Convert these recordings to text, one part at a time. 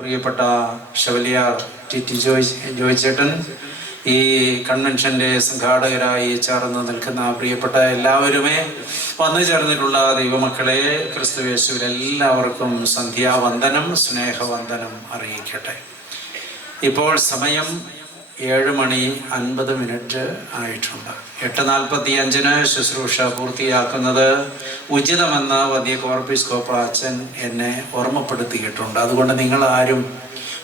പ്രിയപ്പെട്ട Chevalier T ജോയിച്ചേട്ടൻ, ഈ കൺവെൻഷൻ്റെ സംഘാടകരായി ചേർന്ന് നിൽക്കുന്ന പ്രിയപ്പെട്ട എല്ലാവരുമേ, വന്നു ചേർന്നിട്ടുള്ള ദൈവമക്കളെ, ക്രിസ്തുയേശുവിൽ എല്ലാവർക്കും സന്ധ്യാവന്ദനം, സ്നേഹവന്ദനം അറിയിക്കട്ടെ. ഇപ്പോൾ സമയം 7:50 ആയിട്ടുണ്ട്. 8:45 ശുശ്രൂഷ പൂർത്തിയാക്കുന്നത് ഉചിതമെന്ന് വന്യ കോർപ്പിസ്കോപ്പ അച്ഛൻ എന്നെ ഓർമ്മപ്പെടുത്തിയിട്ടുണ്ട്. അതുകൊണ്ട് നിങ്ങൾ ആരും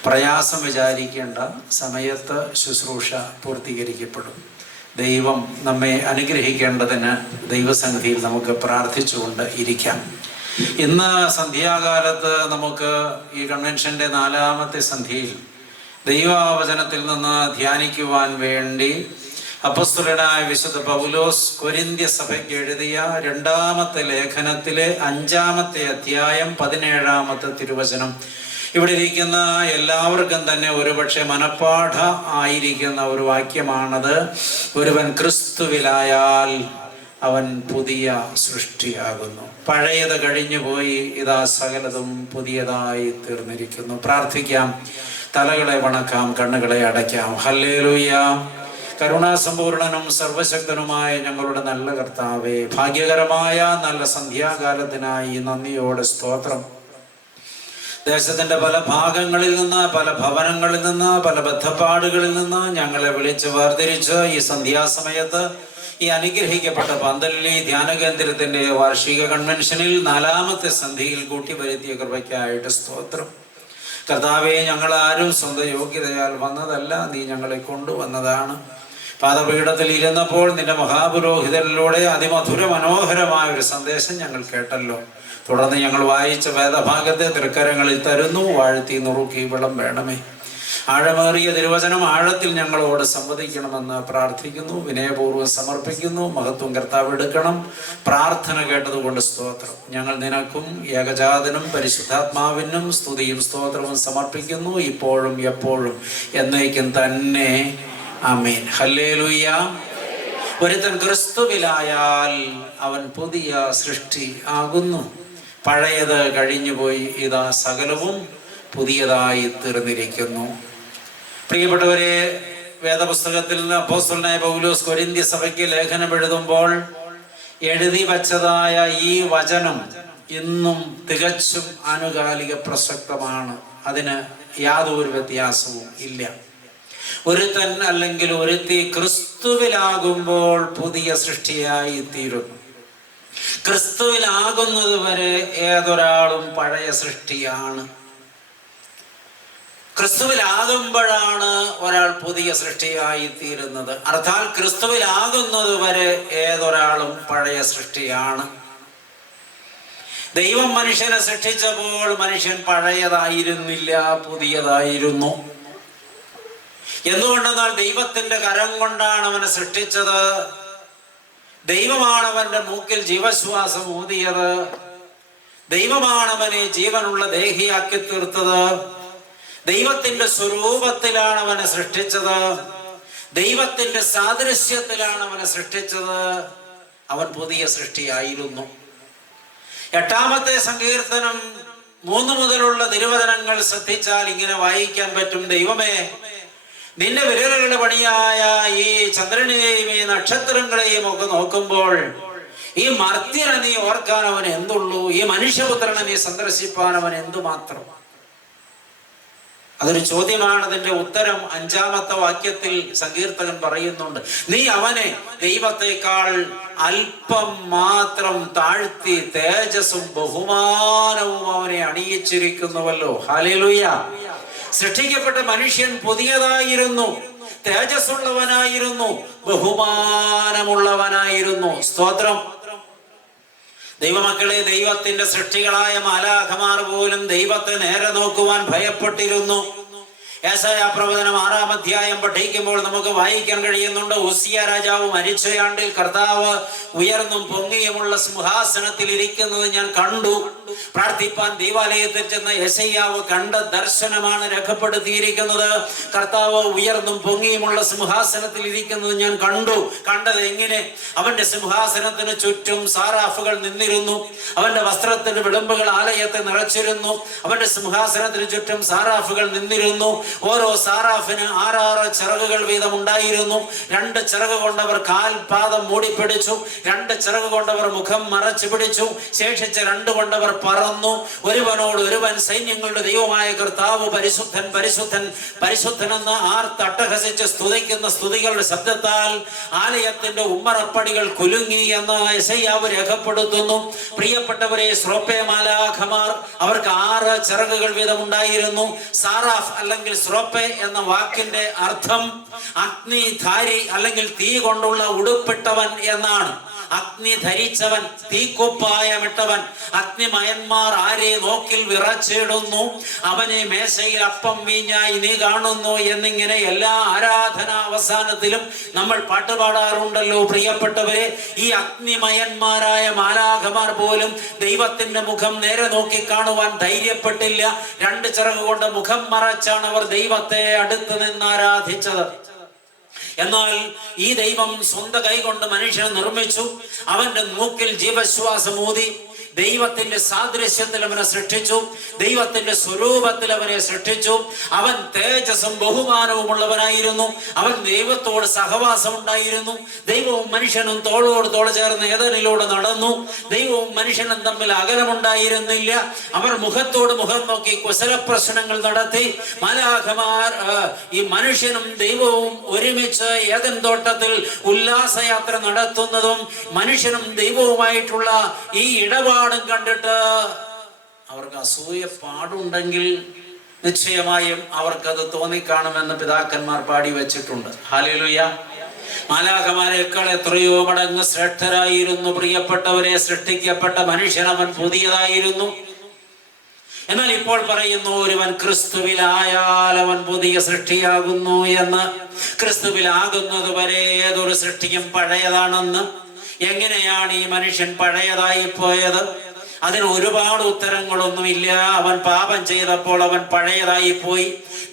പ്രയാസം വിചാരിക്കേണ്ട, സമയത്ത് ശുശ്രൂഷ പൂർത്തീകരിക്കപ്പെടും. ദൈവം നമ്മെ അനുഗ്രഹിക്കേണ്ടതിന് ദൈവസന്നിധിയിൽ നമുക്ക് പ്രാർത്ഥിച്ചുകൊണ്ട് ഇരിക്കാം. ഇന്ന് സന്ധ്യാകാലത്ത് നമുക്ക് ഈ കൺവെൻഷൻ്റെ 4ാമത്തെ സന്ധ്യയിൽ ദൈവവചനത്തിൽ നിന്ന് ധ്യാനിക്കുവാൻ വേണ്ടി അപ്പോസ്തലനായ വിശുദ്ധ പൗലോസ് കൊരിന്ത്യ സഭയ്ക്ക് എഴുതിയ 2ാമത്തെ ലേഖനത്തിലെ 5ാമത്തെ അധ്യായം 17ാമത്തെ തിരുവചനം ഇവിടെ ഇരിക്കുന്ന എല്ലാവർക്കും തന്നെ ഒരുപക്ഷെ മനപ്പാഠ ആയിരിക്കുന്ന ഒരു വാക്യമാണത്. ഒരുവൻ ക്രിസ്തുവിലായാൽ അവൻ പുതിയ സൃഷ്ടിയാകുന്നു, പഴയത് കഴിഞ്ഞുപോയി, ഇതാ സകലതും പുതിയതായി തീർന്നിരിക്കുന്നു. പ്രാർത്ഥിക്കാം, തലകളെ വണക്കാം, കണ്ണുകളെ അടയ്ക്കാം. ഹല്ലേലൂയ. കരുണാസമ്പൂർണനും സർവശക്തനുമായ ഞങ്ങളുടെ നല്ല കർത്താവേ, ഭാഗ്യകരമായ നല്ല സന്ധ്യാകാലത്തിനായി നന്ദിയോടെ സ്തോത്രം. ദേശത്തിന്റെ പല ഭാഗങ്ങളിൽ നിന്ന്, പല ഭവനങ്ങളിൽ നിന്ന്, പല ബദ്ധപ്പാടുകളിൽ നിന്ന് ഞങ്ങളെ വിളിച്ച് വേർതിരിച്ച് ഈ സന്ധ്യാസമയത്ത് ഈ അനുഗ്രഹിക്കപ്പെട്ട പന്തലിലെ ധ്യാന കേന്ദ്രത്തിന്റെ വാർഷിക കൺവെൻഷനിൽ 4ാമത്തെ സന്ധ്യയിൽ കൂട്ടിവരുത്തിയ കൃപയ്ക്കായിട്ട് സ്തോത്രം. കർത്താവെ, ഞങ്ങളാരും സ്വന്തം യോഗ്യതയാൽ വന്നതല്ല, നീ ഞങ്ങളെ കൊണ്ടുവന്നതാണ്. പാദപീഠത്തിൽ ഇരുന്നപ്പോൾ നിന്റെ മഹാപുരോഹിതരിലൂടെ അതിമധുര മനോഹരമായ ഒരു സന്ദേശം ഞങ്ങൾ കേട്ടല്ലോ. തുടർന്ന് ഞങ്ങൾ വായിച്ച വേദഭാഗത്തെ തൃക്കരങ്ങളിൽ തരുന്നു. വാഴ്ത്തി നുറുക്കി വെള്ളം വേണമേ. ആഴമേറിയ തിരുവചനം ആഴത്തിൽ ഞങ്ങളോട് സംവദിക്കണമെന്ന് പ്രാർത്ഥിക്കുന്നു, വിനയപൂർവ്വം സമർപ്പിക്കുന്നു. മഹത്വം കർത്താവ് എടുക്കണം. പ്രാർത്ഥന കേട്ടതുകൊണ്ട് സ്തോത്രം. ഞങ്ങൾ നിനക്കും ഏകജാതനും പരിശുദ്ധാത്മാവിനും സ്തുതിയും സ്തോത്രവും സമർപ്പിക്കുന്നു, ഇപ്പോഴും എപ്പോഴും എന്നേക്കും തന്നെ. ആമേൻ. ഹല്ലേലൂയ. ഒരുത്തൻ ക്രിസ്തുവിലായാൽ അവൻ പുതിയ സൃഷ്ടി ആകുന്നു, പഴയത് കഴിഞ്ഞുപോയി, ഇതാ സകലവും പുതിയതായി തീർന്നിരിക്കുന്നു. പ്രിയപ്പെട്ടവരെ, വേദപുസ്തകത്തിൽ നിന്ന് അപ്പോസ്തലനായ പൗലോസ് കൊരിന്ത്യ സഭയ്ക്ക് ലേഖനം എഴുതുമ്പോൾ എഴുതി വച്ചതായ ഈ വചനം ഇന്നും തികച്ചും ആനുകാലിക പ്രസക്തമാണ്. അതിന് യാതൊരു വ്യത്യാസവും ഇല്ല. ഒരുത്തൻ അല്ലെങ്കിൽ ഒരുത്തി ക്രിസ്തുവിലാകുമ്പോൾ പുതിയ സൃഷ്ടിയായി തീരുന്നു. ക്രിസ്തുവിലാകുന്നത് വരെ ഏതൊരാളും പഴയ സൃഷ്ടിയാണ്. ക്രിസ്തുവിലാകുമ്പോഴാണ് ഒരാൾ പുതിയ സൃഷ്ടിയായി തീരുന്നത്. അർത്ഥാൽ ക്രിസ്തുവിലാകുന്നത് വരെ ഏതൊരാളും പഴയ സൃഷ്ടിയാണ്. ദൈവം മനുഷ്യനെ സൃഷ്ടിച്ചപ്പോൾ മനുഷ്യൻ പഴയതായിരുന്നില്ല, പുതിയതായിരുന്നു. എന്തുകൊണ്ടെന്നാൽ ദൈവത്തിന്റെ കരം കൊണ്ടാണ് അവനെ സൃഷ്ടിച്ചത്. ദൈവമാണ് അവന്റെ മൂക്കിൽ ജീവശ്വാസം ഊതിയത്. ദൈവമാണ് അവനെ ജീവനുള്ള ദേഹിയാക്കി തീർത്തത്. ദൈവത്തിന്റെ സ്വരൂപത്തിലാണ് അവനെ സൃഷ്ടിച്ചത്. ദൈവത്തിന്റെ സാദൃശ്യത്തിലാണ് അവനെ സൃഷ്ടിച്ചത്. അവൻ പുതിയ സൃഷ്ടിയായിരുന്നു. 8ാമത്തെ സങ്കീർത്തനം 3 മുതലുള്ള തിരുവചനങ്ങൾ ശ്രദ്ധിച്ചാൽ ഇങ്ങനെ വായിക്കാൻ പറ്റും. ദൈവമേ, നിന്റെ വിരലുകളുടെ പണിയായ ഈ ചന്ദ്രനെയും ഈ നക്ഷത്രങ്ങളെയും ഒക്കെ നോക്കുമ്പോൾ ഈ മർത്യനെ നീ ഓർക്കാൻ അവൻ എന്തുള്ളൂ, ഈ മനുഷ്യപുത്രനെ നീ സന്ദർശിപ്പാൻ അവൻ എന്തുമാത്രം. അതൊരു ചോദ്യമാണ്. അതിന്റെ ഉത്തരം 5ാമത്തെ വാക്യത്തിൽ സങ്കീർത്തകൻ പറയുന്നുണ്ട്. നീ അവനെ ദൈവത്തെക്കാൾ അല്പം മാത്രം താഴ്ത്തി തേജസ്സും ബഹുമാനവും അവനെ അണിയിച്ചിരിക്കുന്നുവല്ലോ. ഹല്ലേലൂയ. സൃഷ്ടിക്കപ്പെട്ട മനുഷ്യൻ പുതിയതായിരുന്നു, തേജസ്സുള്ളവനായിരുന്നു, ബഹുമാനമുള്ളവനായിരുന്നു. സ്തോത്രം. ദൈവമക്കളെ, ദൈവത്തിന്റെ സൃഷ്ടികളായ മാലാഖമാർ പോലും ദൈവത്തെ നേരെ നോക്കുവാൻ ഭയപ്പെട്ടിരുന്നു. യെശയ്യാ പ്രവചനം 6-ാം അധ്യായം പഠിക്കുമ്പോൾ നമുക്ക് വായിക്കാൻ കഴിയുന്നുണ്ട്, ഉസിയ രാജാവ് മരിച്ചയാണ്ടിൽ കർത്താവ് ഉയർന്നും പൊങ്ങിയുമുള്ള സിംഹാസനത്തിൽ ഇരിക്കുന്നത് ഞാൻ കണ്ടു. പ്രാർത്ഥിപ്പാൻ ദൈവാലയത്തിൽ ചെന്ന യെശയ്യാവ് കണ്ട ദർശനമാണ് രേഖപ്പെടുത്തിയിരിക്കുന്നത്. കർത്താവ് ഉയർന്നും പൊങ്ങിയുമുള്ള സിംഹാസനത്തിൽ ഇരിക്കുന്നത് ഞാൻ കണ്ടു. കണ്ടത് എങ്ങനെ? അവന്റെ സിംഹാസനത്തിന് ചുറ്റും സാറാഫുകൾ നിന്നിരുന്നു. അവന്റെ വസ്ത്രത്തിന്റെ വിളമ്പുകൾ ആലയത്തെ നിറച്ചിരുന്നു. അവന്റെ സിംഹാസനത്തിന് ചുറ്റും സാറാഫുകൾ നിന്നിരുന്നു. ഓരോ സാറാഫിന് 6 ചിറകുകൾ വീതം ഉണ്ടായിരുന്നു. 2 ചിറക് കൊണ്ടവർ കാൽപാദം മൂടിപ്പിടിച്ചു, 2 ചിറക് കൊണ്ടവർ മുഖം മറച്ചു പിടിച്ചു, ശേഷിച്ച 2 കൊണ്ടവർ പറന്നു. ഒരുവനോട് ഒരുവൻ സൈന്യങ്ങളുടെ ദൈവമായ കർത്താവ് പരിശുദ്ധൻ പരിശുദ്ധൻ പരിശുദ്ധൻ എന്ന് ആർത്തട്ടഹസിച്ച് സ്തുതിക്കുന്ന സ്തുതികളുടെ ശബ്ദത്താൽ ആലയത്തിന്റെ ഉമ്മറപ്പടികൾ കുലുങ്ങി എന്ന് യെശയ്യാവ് രേഖപ്പെടുത്തുന്നു. പ്രിയപ്പെട്ടവരെ, സ്രോപ്പേ മാലാഖമാർ, അവർക്ക് 6 ചിറകുകൾ വീതം ഉണ്ടായിരുന്നു. സാറാഫ് അല്ലെങ്കിൽ സ്രോപ്പെ എന്ന വാക്കിന്റെ അർത്ഥം അഗ്നിധാരി അല്ലെങ്കിൽ തീ കൊണ്ടുള്ള ഉടുപ്പിട്ടവൻ എന്നാണ്. അഗ്നി ധരിച്ചവൻ, തീക്കുപ്പായമിട്ടവൻ. അഗ്നിമയന്മാർ ആരെ നോക്കിൽ വിറച്ചിടുന്നു, അവനെ മേശയിൽ അപ്പം വീഞ്ഞായി നീ കാണുന്നു എന്നിങ്ങനെ എല്ലാ ആരാധനാ അവസാനത്തിലും നമ്മൾ പാട്ടുപാടാറുണ്ടല്ലോ പ്രിയപ്പെട്ടവരെ. ഈ അഗ്നിമയന്മാരായ മാലാഖമാർ പോലും ദൈവത്തിന്റെ മുഖം നേരെ നോക്കി കാണുവാൻ ധൈര്യപ്പെട്ടില്ല. 2 ചിറക് കൊണ്ട് മുഖം മറച്ചാണ് അവർ ദൈവത്തെ അടുത്ത് നിന്ന് ആരാധിച്ചത്. എന്നാൽ ഈ ദൈവം സ്വന്തം കൈകൊണ്ട് മനുഷ്യനെ നിർമ്മിച്ചു. അവന്റെ മൂക്കിൽ ജീവശ്വാസം ഊതി ദൈവത്തിന്റെ സാദൃശ്യത്തിൽ അവനെ സൃഷ്ടിച്ചു. ദൈവത്തിന്റെ സ്വരൂപത്തിൽ അവനെ സൃഷ്ടിച്ചു. അവൻ തേജസ്സും ബഹുമാനവും ഉള്ളവനായിരുന്നു. അവൻ ദൈവത്തോട് സഹവാസം ഉണ്ടായിരുന്നു. ദൈവവും മനുഷ്യനും തോളോട് തോൾ ചേർന്ന് ഏദനിലൂടെ നടന്നു. ദൈവവും മനുഷ്യനും തമ്മിൽ അകലമുണ്ടായിരുന്നില്ല. അവർ മുഖത്തോട് മുഖം നോക്കി കുശല പ്രശ്നങ്ങൾ നടത്തി. മാലാഖമാർ ഈ മനുഷ്യനും ദൈവവും ഒരുമിച്ച് ഏദൻ തോട്ടത്തിൽ ഉല്ലാസയാത്ര നടത്തുന്നതും മനുഷ്യനും ദൈവവുമായിട്ടുള്ള ഈ ഇടപാടും കണ്ടിട്ട് അവർക്ക് അസൂയ പാടുണ്ടെങ്കിൽ നിശ്ചയമായും അവർക്കത് തോന്നിക്കാണുമെന്ന് പിതാക്കന്മാർ പാടി വെച്ചിട്ടുണ്ട്. ഹല്ലേലൂയ. മാലാഖമാരേക്കാൾ എത്രയോ മടങ്ങ് ശ്രേഷ്ഠരായിരുന്നു പ്രിയപ്പെട്ടവരെ. സൃഷ്ടിക്കപ്പെട്ട മനുഷ്യൻ അവൻ പുതിയതായിരുന്നു. എന്നാൽ ഇപ്പോൾ പറയുന്നു, ഒരുവൻ ക്രിസ്തുവിലായാൽ അവൻ പുതിയ സൃഷ്ടിയാകുന്നു എന്ന്. ക്രിസ്തുവിലാകുന്നത് വരെ ഏതൊരു സൃഷ്ടിയും പഴയതാണെന്ന്. എങ്ങനെയാണ് ഈ മനുഷ്യൻ പഴയതായി പോയത്? അതിന് ഒരുപാട് ഉത്തരങ്ങളൊന്നുമില്ല. അവൻ പാപം ചെയ്തപ്പോൾ അവൻ പഴയതായി പോയി.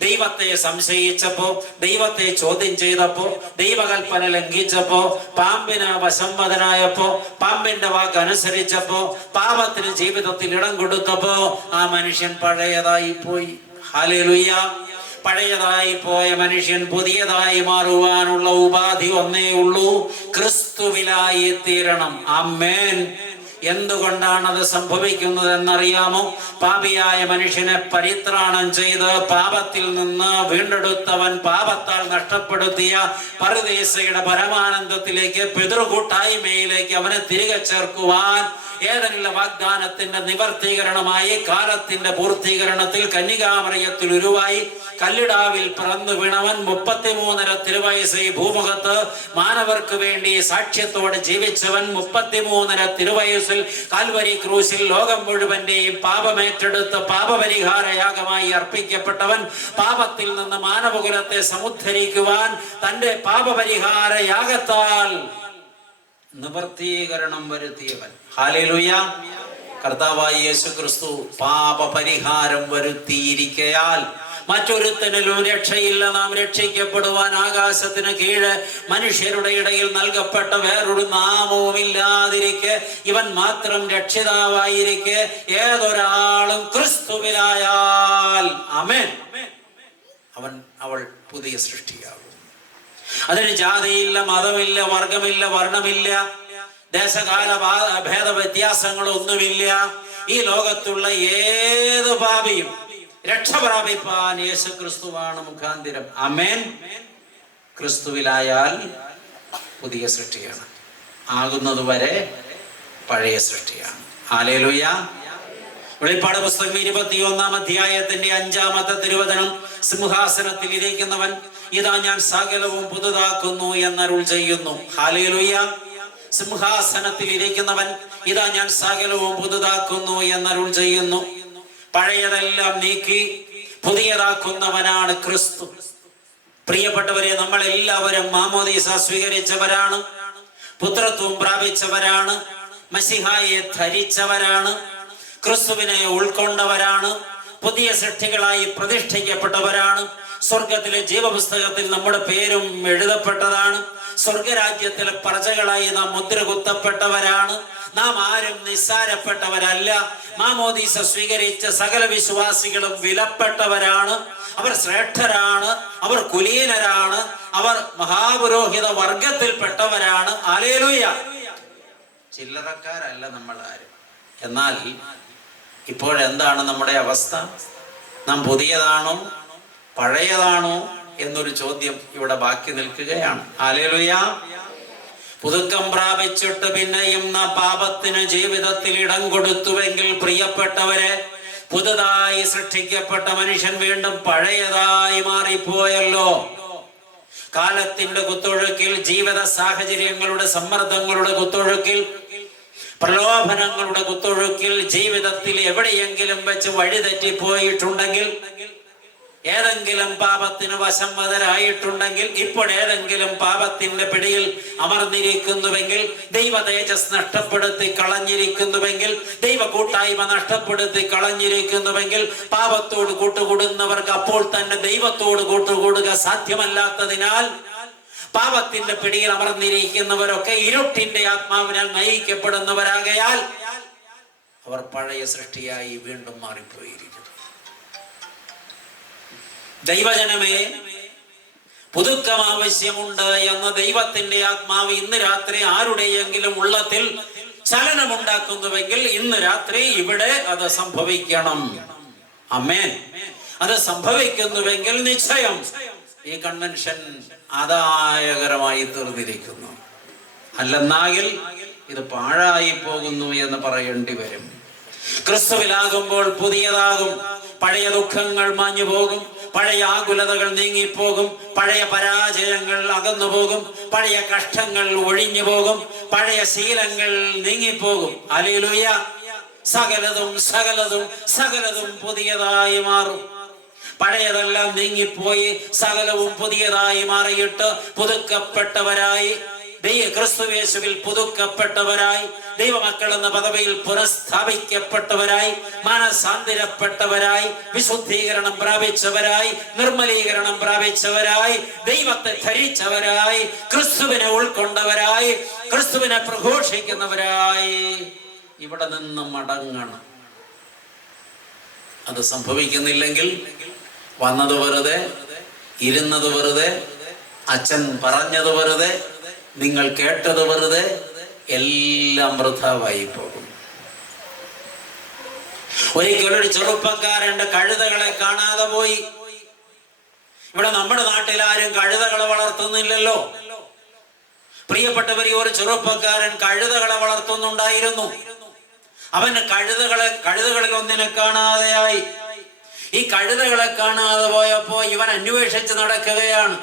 ദൈവത്തെ സംശയിച്ചപ്പോ, ദൈവത്തെ ചോദ്യം ചെയ്തപ്പോ, ദൈവകൽപ്പന ലംഘിച്ചപ്പോ, പാമ്പിന് വശംവദനായപ്പോ, പാമ്പിന്റെ വാക്ക് അനുസരിച്ചപ്പോ, പാപത്തിന് ജീവിതത്തിൽ ഇടം കൊടുത്തപ്പോ ആ മനുഷ്യൻ പഴയതായി പോയി. ഹല്ലേലൂയ. പഴയതായി പോയ മനുഷ്യൻ പുതിയതായി മാറുവാനുള്ള ഉപാധി ഒന്നേ ഉള്ളൂ, ക്രിസ്തുവിലായി തീരണം. ആമേൻ. എന്തുകൊണ്ടാണത് സംഭവിക്കുന്നത് എന്നറിയാമോ? പാപിയായ മനുഷ്യനെ പരിത്രാണം ചെയ്ത് പാപത്തിൽ നിന്ന് വീണ്ടെടുത്തവൻ പാപത്താൽ നഷ്ടപ്പെടുത്തിയ പരദേശയുടെ പരമാനന്ദത്തിലേക്ക്, പിതൃകൂട്ടായ്മയിലേക്ക് അവനെ തിരികെ ചേർക്കുവാൻ ഏതെങ്കിലും വാഗ്ദാനത്തിന്റെ നിവർത്തീകരണമായി കാലത്തിന്റെ പൂർത്തീകരണത്തിൽ കന്യകാമറിയത്തിൽ ഉരുവായി കല്ലിടാവിൽ പിറന്നു വീണവൻ 33.5 തിരുവയസ്സ് ഈ ഭൂമുഖത്ത് മാനവർക്ക് വേണ്ടി സാക്ഷ്യത്തോടെ ജീവിച്ചവൻ. 33.5 തിരുവയസ്സിൽ കാൽവരി ക്രൂശിൽ ലോകം മുഴുവന്റെയും പാപമേറ്റെടുത്ത് പാപപരിഹാരയാഗമായി അർപ്പിക്കപ്പെട്ടവൻ. പാപത്തിൽ നിന്ന് മാനവകുലത്തെ സമുദ്ധരിക്കുവാൻ തന്റെ പാപപരിഹാര യാഗത്താൽ നിവർത്തീകരണം വരുത്തിയവൻ. ഹല്ലേലൂയ. കർത്താവായ യേശുക്രിസ്തു പാപപരിഹാരം വരുത്തിയിരിക്കയാൽ മറ്റൊരുത്തനിലും രക്ഷയില്ല. നാം രക്ഷിക്കപ്പെടുവാൻ ആകാശത്തിന് കീഴ് മനുഷ്യരുടെ ഇടയിൽ നൽകപ്പെട്ട വേറൊരു നാമവും ഇല്ലാതിരിക്കെ, ഇവൻ മാത്രം രക്ഷിതാവായിരിക്കെ ഏതൊരാളും ക്രിസ്തുവിലായാൽ ആമേൻ, അവൾ പുതിയ സൃഷ്ടിയാകും. അതിന് ജാതിയില്ല, മതമില്ല, വർഗമില്ല, വർണ്ണമില്ല, ദേശകാല ഭേദ വ്യത്യാസങ്ങളൊന്നുമില്ല. ഈ ലോകത്തുള്ള ഏത് പാപിയും രക്ഷ പ്രാപിപ്പാൻ യേശു ക്രിസ്തുവാണ് മുഖാന്തിരം. ആമേൻ. ക്രിസ്തുവിലായാൽ പുതിയ സൃഷ്ടിയാണ്. ആകുന്നത് വരെ പഴയ സൃഷ്ടിയാണ്. ഹല്ലേലൂയ. വെളിപ്പാട് പുസ്തകം 21-ാം അധ്യായത്തിന്റെ 5-ാമത്തെ തിരുവചനം, സിംഹാസനത്തിൽ ഇരിക്കുന്നവൻ ഇതാ ഞാൻ സകലവും പുതുതാക്കുന്നു എന്നരുൾ ചെയ്യുന്നു. ഹല്ലേലൂയ. സിംഹാസനത്തിൽ ഇരിക്കുന്നവൻ ഇതാ ഞാൻ സകലവും പുതുതാക്കുന്നു എന്നരുൾ ചെയ്യുന്നു. പഴയതെല്ലാം നീക്കി പുതിയതാക്കുന്നവനാണ് ക്രിസ്തു. പ്രിയപ്പെട്ടവരെ, നമ്മളെല്ലാവരും മാമോദീസ സ്വീകരിച്ചവരാണ്, പുത്രത്വം പ്രാപിച്ചവരാണ്, മസിഹായെ ധരിച്ചവരാണ്, ക്രിസ്തുവിനെ ഉൾക്കൊണ്ടവരാണ്, പുതിയ സൃഷ്ടികളായി പ്രതിഷ്ഠിക്കപ്പെട്ടവരാണ്. സ്വർഗത്തിലെ ജീവപുസ്തകത്തിൽ നമ്മുടെ പേരും എഴുതപ്പെട്ടതാണ്. സ്വർഗരാജ്യത്തിലെ പ്രജകളായി നാം മുദ്ര കുത്തപ്പെട്ടവരാണ്. നാം ആരും നിസ്സാരപ്പെട്ടവരല്ല. മാമോദീസ സ്വീകരിച്ച സകല വിശ്വാസികളും വിലപ്പെട്ടവരാണ്. അവർ ശ്രേഷ്ഠരാണ്, അവർ കുലീനരാണ്, അവർ മഹാപുരോഹിത വർഗത്തിൽപ്പെട്ടവരാണ്. ഹല്ലേലൂയ. ചില്ലറക്കാരല്ല നമ്മൾ ആരും. എന്നാൽ ഇപ്പോഴെന്താണ് നമ്മുടെ അവസ്ഥ? നാം പുതിയതാണോ പഴയതാണോ എന്നൊരു ചോദ്യം ഇവിടെ ബാക്കി നിൽക്കുകയാണ്. ഹല്ലേലൂയ. പുതുക്കം പ്രാപിച്ചിട്ട് പിന്നെയും നാം പാപത്തിന് ജീവിതത്തിൽ ഇടം കൊടുത്തുവെങ്കിൽ, പ്രിയപ്പെട്ടവരെ, പുതുതായി സൃഷ്ടിക്കപ്പെട്ട മനുഷ്യൻ വീണ്ടും പഴയതായി മാറിപ്പോയല്ലോ. കാലത്തിന്റെ കുത്തൊഴുക്കിൽ, ജീവിത സാഹചര്യങ്ങളുടെ സമ്മർദ്ദങ്ങളുടെ കുത്തൊഴുക്കിൽ, പ്രലോഭനങ്ങളുടെ കുത്തൊഴുക്കിൽ ജീവിതത്തിൽ എവിടെയെങ്കിലും വെച്ച് വഴിതെറ്റിപ്പോയിട്ടുണ്ടെങ്കിൽ, ഏതെങ്കിലും പാപത്തിന് വശംവദരായിട്ടുണ്ടെങ്കിൽ, ഇപ്പോൾ ഏതെങ്കിലും പാപത്തിന്റെ പിടിയിൽ അമർന്നിരിക്കുന്നുവെങ്കിൽ, ദൈവ തേജസ് നഷ്ടപ്പെടുത്തി കളഞ്ഞിരിക്കുന്നുവെങ്കിൽ, ദൈവ കൂട്ടായ്മ നഷ്ടപ്പെടുത്തി കളഞ്ഞിരിക്കുന്നുവെങ്കിൽ, പാപത്തോട് കൂട്ടുകൂടുന്നവർക്ക് അപ്പോൾ തന്നെ ദൈവത്തോട് കൂട്ടുകൂടുക സാധ്യമല്ലാത്തതിനാൽ, പാപത്തിന്റെ പിടിയിൽ അമർന്നിരിക്കുന്നവരൊക്കെ ഇരുട്ടിന്റെ ആത്മാവിനാൽ നയിക്കപ്പെടുന്നവരാകയാൽ അവർ പഴയ സൃഷ്ടിയായി വീണ്ടും മാറിപ്പോയിരിക്കുന്നു. ദൈവജനമേ, പുതുക്കം ആവശ്യമുണ്ട് എന്ന ദൈവത്തിന്റെ ആത്മാവ് ഇന്ന് രാത്രി ആരുടെയെങ്കിലും ഉള്ളത്തിൽ ചലനമുണ്ടാക്കുന്നുവെങ്കിൽ, ഇന്ന് രാത്രി ഇവിടെ അത് സംഭവിക്കണം. ആമേൻ. അത് സംഭവിക്കുന്നുവെങ്കിൽ നിശ്ചയം ഈ കൺവെൻഷൻ ആദായകരമായി തീർന്നിരിക്കുന്നു. അല്ലെന്നാകിൽ ഇത് പാഴായി പോകുന്നു എന്ന് പറയേണ്ടി വരും. ക്രിസ്തുവിലാകുമ്പോൾ പുതിയതാകും. പഴയ ദുഃഖങ്ങൾ മാഞ്ഞു പോകും, പഴയ ആകുലതകൾ നീങ്ങിപ്പോകും, പഴയ പരാജയങ്ങൾ അകന്നു പോകും, പഴയ കഷ്ടങ്ങൾ ഒഴിഞ്ഞു പോകും, പഴയ ശീലങ്ങൾ നീങ്ങിപ്പോകും. ഹല്ലേലൂയ. സകലതും സകലതും സകലതും പുതിയതായി മാറും. പഴയതെല്ലാം നീങ്ങിപ്പോയി സകലവും പുതിയതായി മാറിയിട്ട് പുതുക്കപ്പെട്ടവരായി, ക്രിസ്തുയേശുവിൽ പുതുക്കപ്പെട്ടവരായി, ദൈവമക്കൾ എന്ന പദവിയിൽ പുനഃസ്ഥാപിക്കപ്പെട്ടവരായി, മാനസാന്തരപ്പെട്ടവരായി, വിശുദ്ധീകരണം പ്രാപിച്ചവരായി, നിർമ്മലീകരണം പ്രാപിച്ചവരായി, ദൈവത്തെ ധരിച്ചവരായി, ക്രിസ്തുവിനെ ഉൾക്കൊണ്ടവരായി, ക്രിസ്തുവിനെ പ്രഘോഷിക്കുന്നവരായി ഇവിടെ നിന്ന് മടങ്ങണം. അത് സംഭവിക്കുന്നില്ലെങ്കിൽ വന്നത് വെറുതെ, ഇരുന്നത് വെറുതെ, അച്ഛൻ പറഞ്ഞത് വെറുതെ, നിങ്ങൾ കേട്ടത് വെറുതെ, എല്ലാം വൃഥാവായി പോകും. ഒരിക്കലൊരു ചെറുപ്പക്കാരന്റെ കഴുതകളെ കാണാതെ പോയി. ഇവിടെ നമ്മുടെ നാട്ടിൽ ആരും കഴുതകളെ വളർത്തുന്നില്ലല്ലോ. പ്രിയപ്പെട്ടവർ, ഒരു ചെറുപ്പക്കാരൻ കഴുതകളെ വളർത്തുന്നുണ്ടായിരുന്നു. അവന് കഴുതകളിൽ ഒന്നിനെ കാണാതെയായി. ഈ കഴുതകളെ കാണാതെ പോയപ്പോ ഇവൻ അന്വേഷിച്ച് നടക്കുകയാണ്.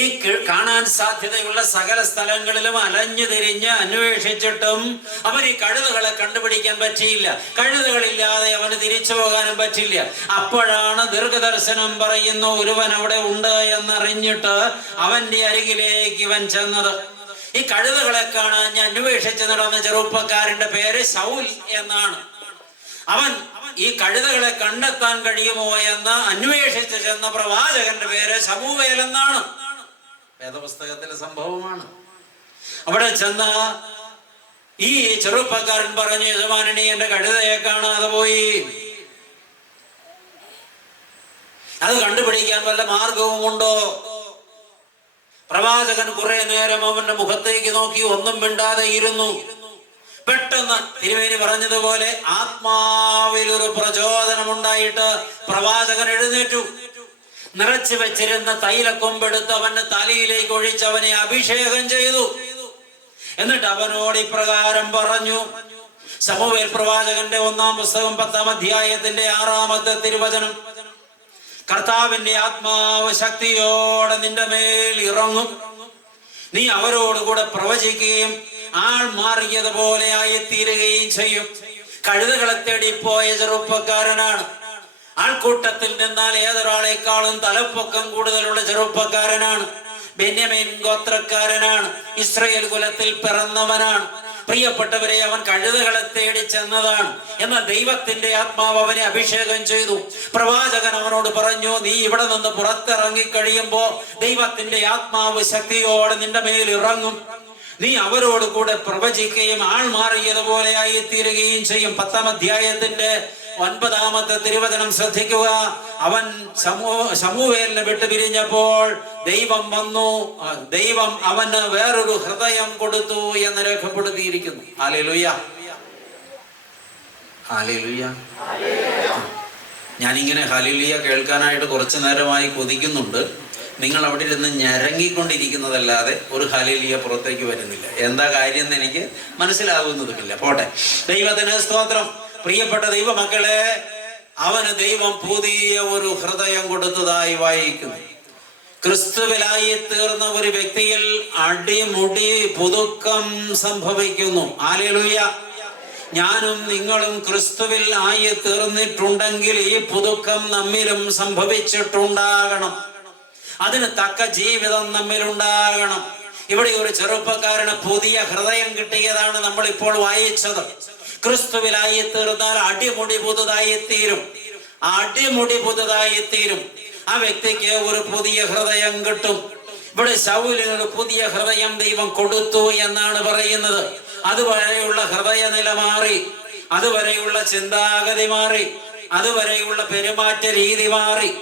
ഈ കാണാൻ സാധ്യതയുള്ള സകല സ്ഥലങ്ങളിലും അലഞ്ഞു തിരിഞ്ഞ് അന്വേഷിച്ചിട്ടും അവൻ ഈ കഴുതകളെ കണ്ടുപിടിക്കാൻ പറ്റിയില്ല. കഴുതകളില്ലാതെ അവന് തിരിച്ചു പോകാനും പറ്റില്ല. അപ്പോഴാണ് ദീർഘദർശനം പറയുന്ന ഒരുവൻ അവിടെ ഉണ്ട് എന്നറിഞ്ഞിട്ട് അവന്റെ അരികിലേക്ക് ഇവൻ ചെന്നത്. ഈ കഴുതകളെ കാണാൻ ഞാൻ അന്വേഷിച്ച് നടന്ന ചെറുപ്പക്കാരന്റെ പേര് ശൗൽ എന്നാണ്. അവൻ ഈ കഴുതകളെ കണ്ടെത്താൻ കഴിയുമോ എന്ന് അന്വേഷിച്ച് ചെന്ന പ്രവാചകന്റെ പേര് ശമൂവേൽ എന്നാണ്. വേദപുസ്തകത്തിലെ സംഭവമാണ്. അവിടെ ചെന്ന ഈ ചെറുപ്പക്കാരൻ പറഞ്ഞു, യജമാനനി, എന്റെ കഴുതയെ കാണാതെ പോയി. അത് കണ്ടുപിടിക്കാൻ വല്ല മാർഗവുമുണ്ടോ? പ്രവാചകൻ കുറെ നേരം അവന്റെ മുഖത്തേക്ക് നോക്കി, ഒന്നും മിണ്ടാതെ ഇരുന്നു. പെട്ടെന്ന് തിരുമേനി പറഞ്ഞതുപോലെ ആത്മാവിൽ ഒരു പ്രചോദനം ഉണ്ടായിട്ട് പ്രവാചകൻ എഴുന്നേറ്റു. നിറച്ചു വെച്ചിരുന്ന തൈലക്കൊമ്പെടുത്ത് അവന്റെ തലയിലേക്ക് ഒഴിച്ച് അവനെ അഭിഷേകം ചെയ്തു. എന്നിട്ട് അവനോട് ഇപ്രകാരം പറഞ്ഞു. ശമൂവേൽ പ്രവാചകന്റെ 1-ാം പുസ്തകം 10-ാം അധ്യായത്തിന്റെ 6-ാമത്തെ തിരുവചനം. കർത്താവിന്റെ ആത്മാവ് ശക്തിയോടെ നിന്റെ മേൽ ഇറങ്ങും. നീ അവരോടുകൂടെ പ്രവചിക്കുകയും ആൾ മാറിയതുപോലെ ആയിത്തീരുകയും ചെയ്യും. കഴുതകളെ തേടി പോയ ചെറുപ്പക്കാരനാണ്. ആൾക്കൂട്ടത്തിൽ നിന്നാൽ ഏതൊരാളെക്കാളും തലപ്പൊക്കം കൂടുതലുള്ള ചെറുപ്പക്കാരനാണ്. ബെന്യാമീൻ ഗോത്രക്കാരനാണ്. ഇസ്രായേൽ കുലത്തിൽ പിറന്നവനാണ്. പ്രിയപ്പെട്ടവരെ, അവൻ കഴുതകളെ തേടി ചെന്നതാണ്. എന്നാൽ ദൈവത്തിന്റെ ആത്മാവ് അവനെ അഭിഷേകം ചെയ്തു. പ്രവാചകൻ അവനോട് പറഞ്ഞു, നീ ഇവിടെ നിന്ന് പുറത്തിറങ്ങി കഴിയുമ്പോ ദൈവത്തിന്റെ ആത്മാവ് ശക്തിയോടെ നിന്റെ മേൽ ഇറങ്ങും. നീ അവരോട് കൂടെ പ്രവചിക്കുകയും ആൾ മാറിയതുപോലെ ആയി തീരുകയും ചെയ്യും. 10-ാം അധ്യായത്തിന്റെ 9-ാമത്തെ തിരുവചനം ശ്രദ്ധിക്കുക. അവൻ ശമൂവേലിനെ വിട്ടു പിരിഞ്ഞപ്പോൾ ദൈവം വന്നു, ദൈവം അവന് വേറൊരു ഹൃദയം കൊടുത്തു എന്ന് രേഖപ്പെടുത്തിയിരിക്കുന്നു. Hallelujah, hallelujah. ഞാനിങ്ങനെ ഹല്ലേലൂയ കേൾക്കാനായിട്ട് കുറച്ചു നേരമായി കൊതിക്കുന്നുണ്ട്. നിങ്ങൾ അവിടെ ഇരുന്ന് ഞരങ്ങിക്കൊണ്ടിരിക്കുന്നതല്ലാതെ ഒരു ഹല്ലേലൂയ പുറത്തേക്ക് വരുന്നില്ല. എന്താ കാര്യം എന്ന് എനിക്ക് മനസ്സിലാകുന്നതുമില്ല. പോട്ടെ, ദൈവത്തിന് സ്തോത്രം. പ്രിയപ്പെട്ട ദൈവമക്കളെ, അവന് ദൈവം പുതിയ ഒരു ഹൃദയം കൊടുത്തതായി വായിക്കുന്നു. ക്രിസ്തുവിലായി തീർന്ന ഒരു വ്യക്തിയിൽ അടിമുടി പുതുക്കം സംഭവിക്കുന്നു. ഹല്ലേലൂയ. ഞാനും നിങ്ങളും ക്രിസ്തുവിൽ ആയി തീർന്നിട്ടുണ്ടെങ്കിൽ ഈ പുതുക്കം നമ്മിലും സംഭവിച്ചിട്ടുണ്ടാകണം. അതിന് തക്ക ജീവിതം നമ്മിലുണ്ടാകണം. ഇവിടെ ഒരു ചെറുപ്പക്കാരന് പുതിയ ഹൃദയം കിട്ടിയതാണ് നമ്മൾ ഇപ്പോൾ വായിച്ചത്. ക്രിസ്തുവിലായി തീർന്നാൽ അടിമുടി പുതുതായി തീരും. അടിമുടി പുതുതായി തീരും. ആ വ്യക്തിക്ക് ഒരു പുതിയ ഹൃദയം കിട്ടും. ഇവിടെ ശൗലിന് ഒരു പുതിയ ഹൃദയം ദൈവം കൊടുത്തു എന്നാണ് പറയുന്നത്. അതുവരെയുള്ള ഹൃദയ നില മാറി, അതുവരെയുള്ള ചിന്താഗതി മാറി, അതുവരെയുള്ള പെരുമാറ്റ രീതി മാറി.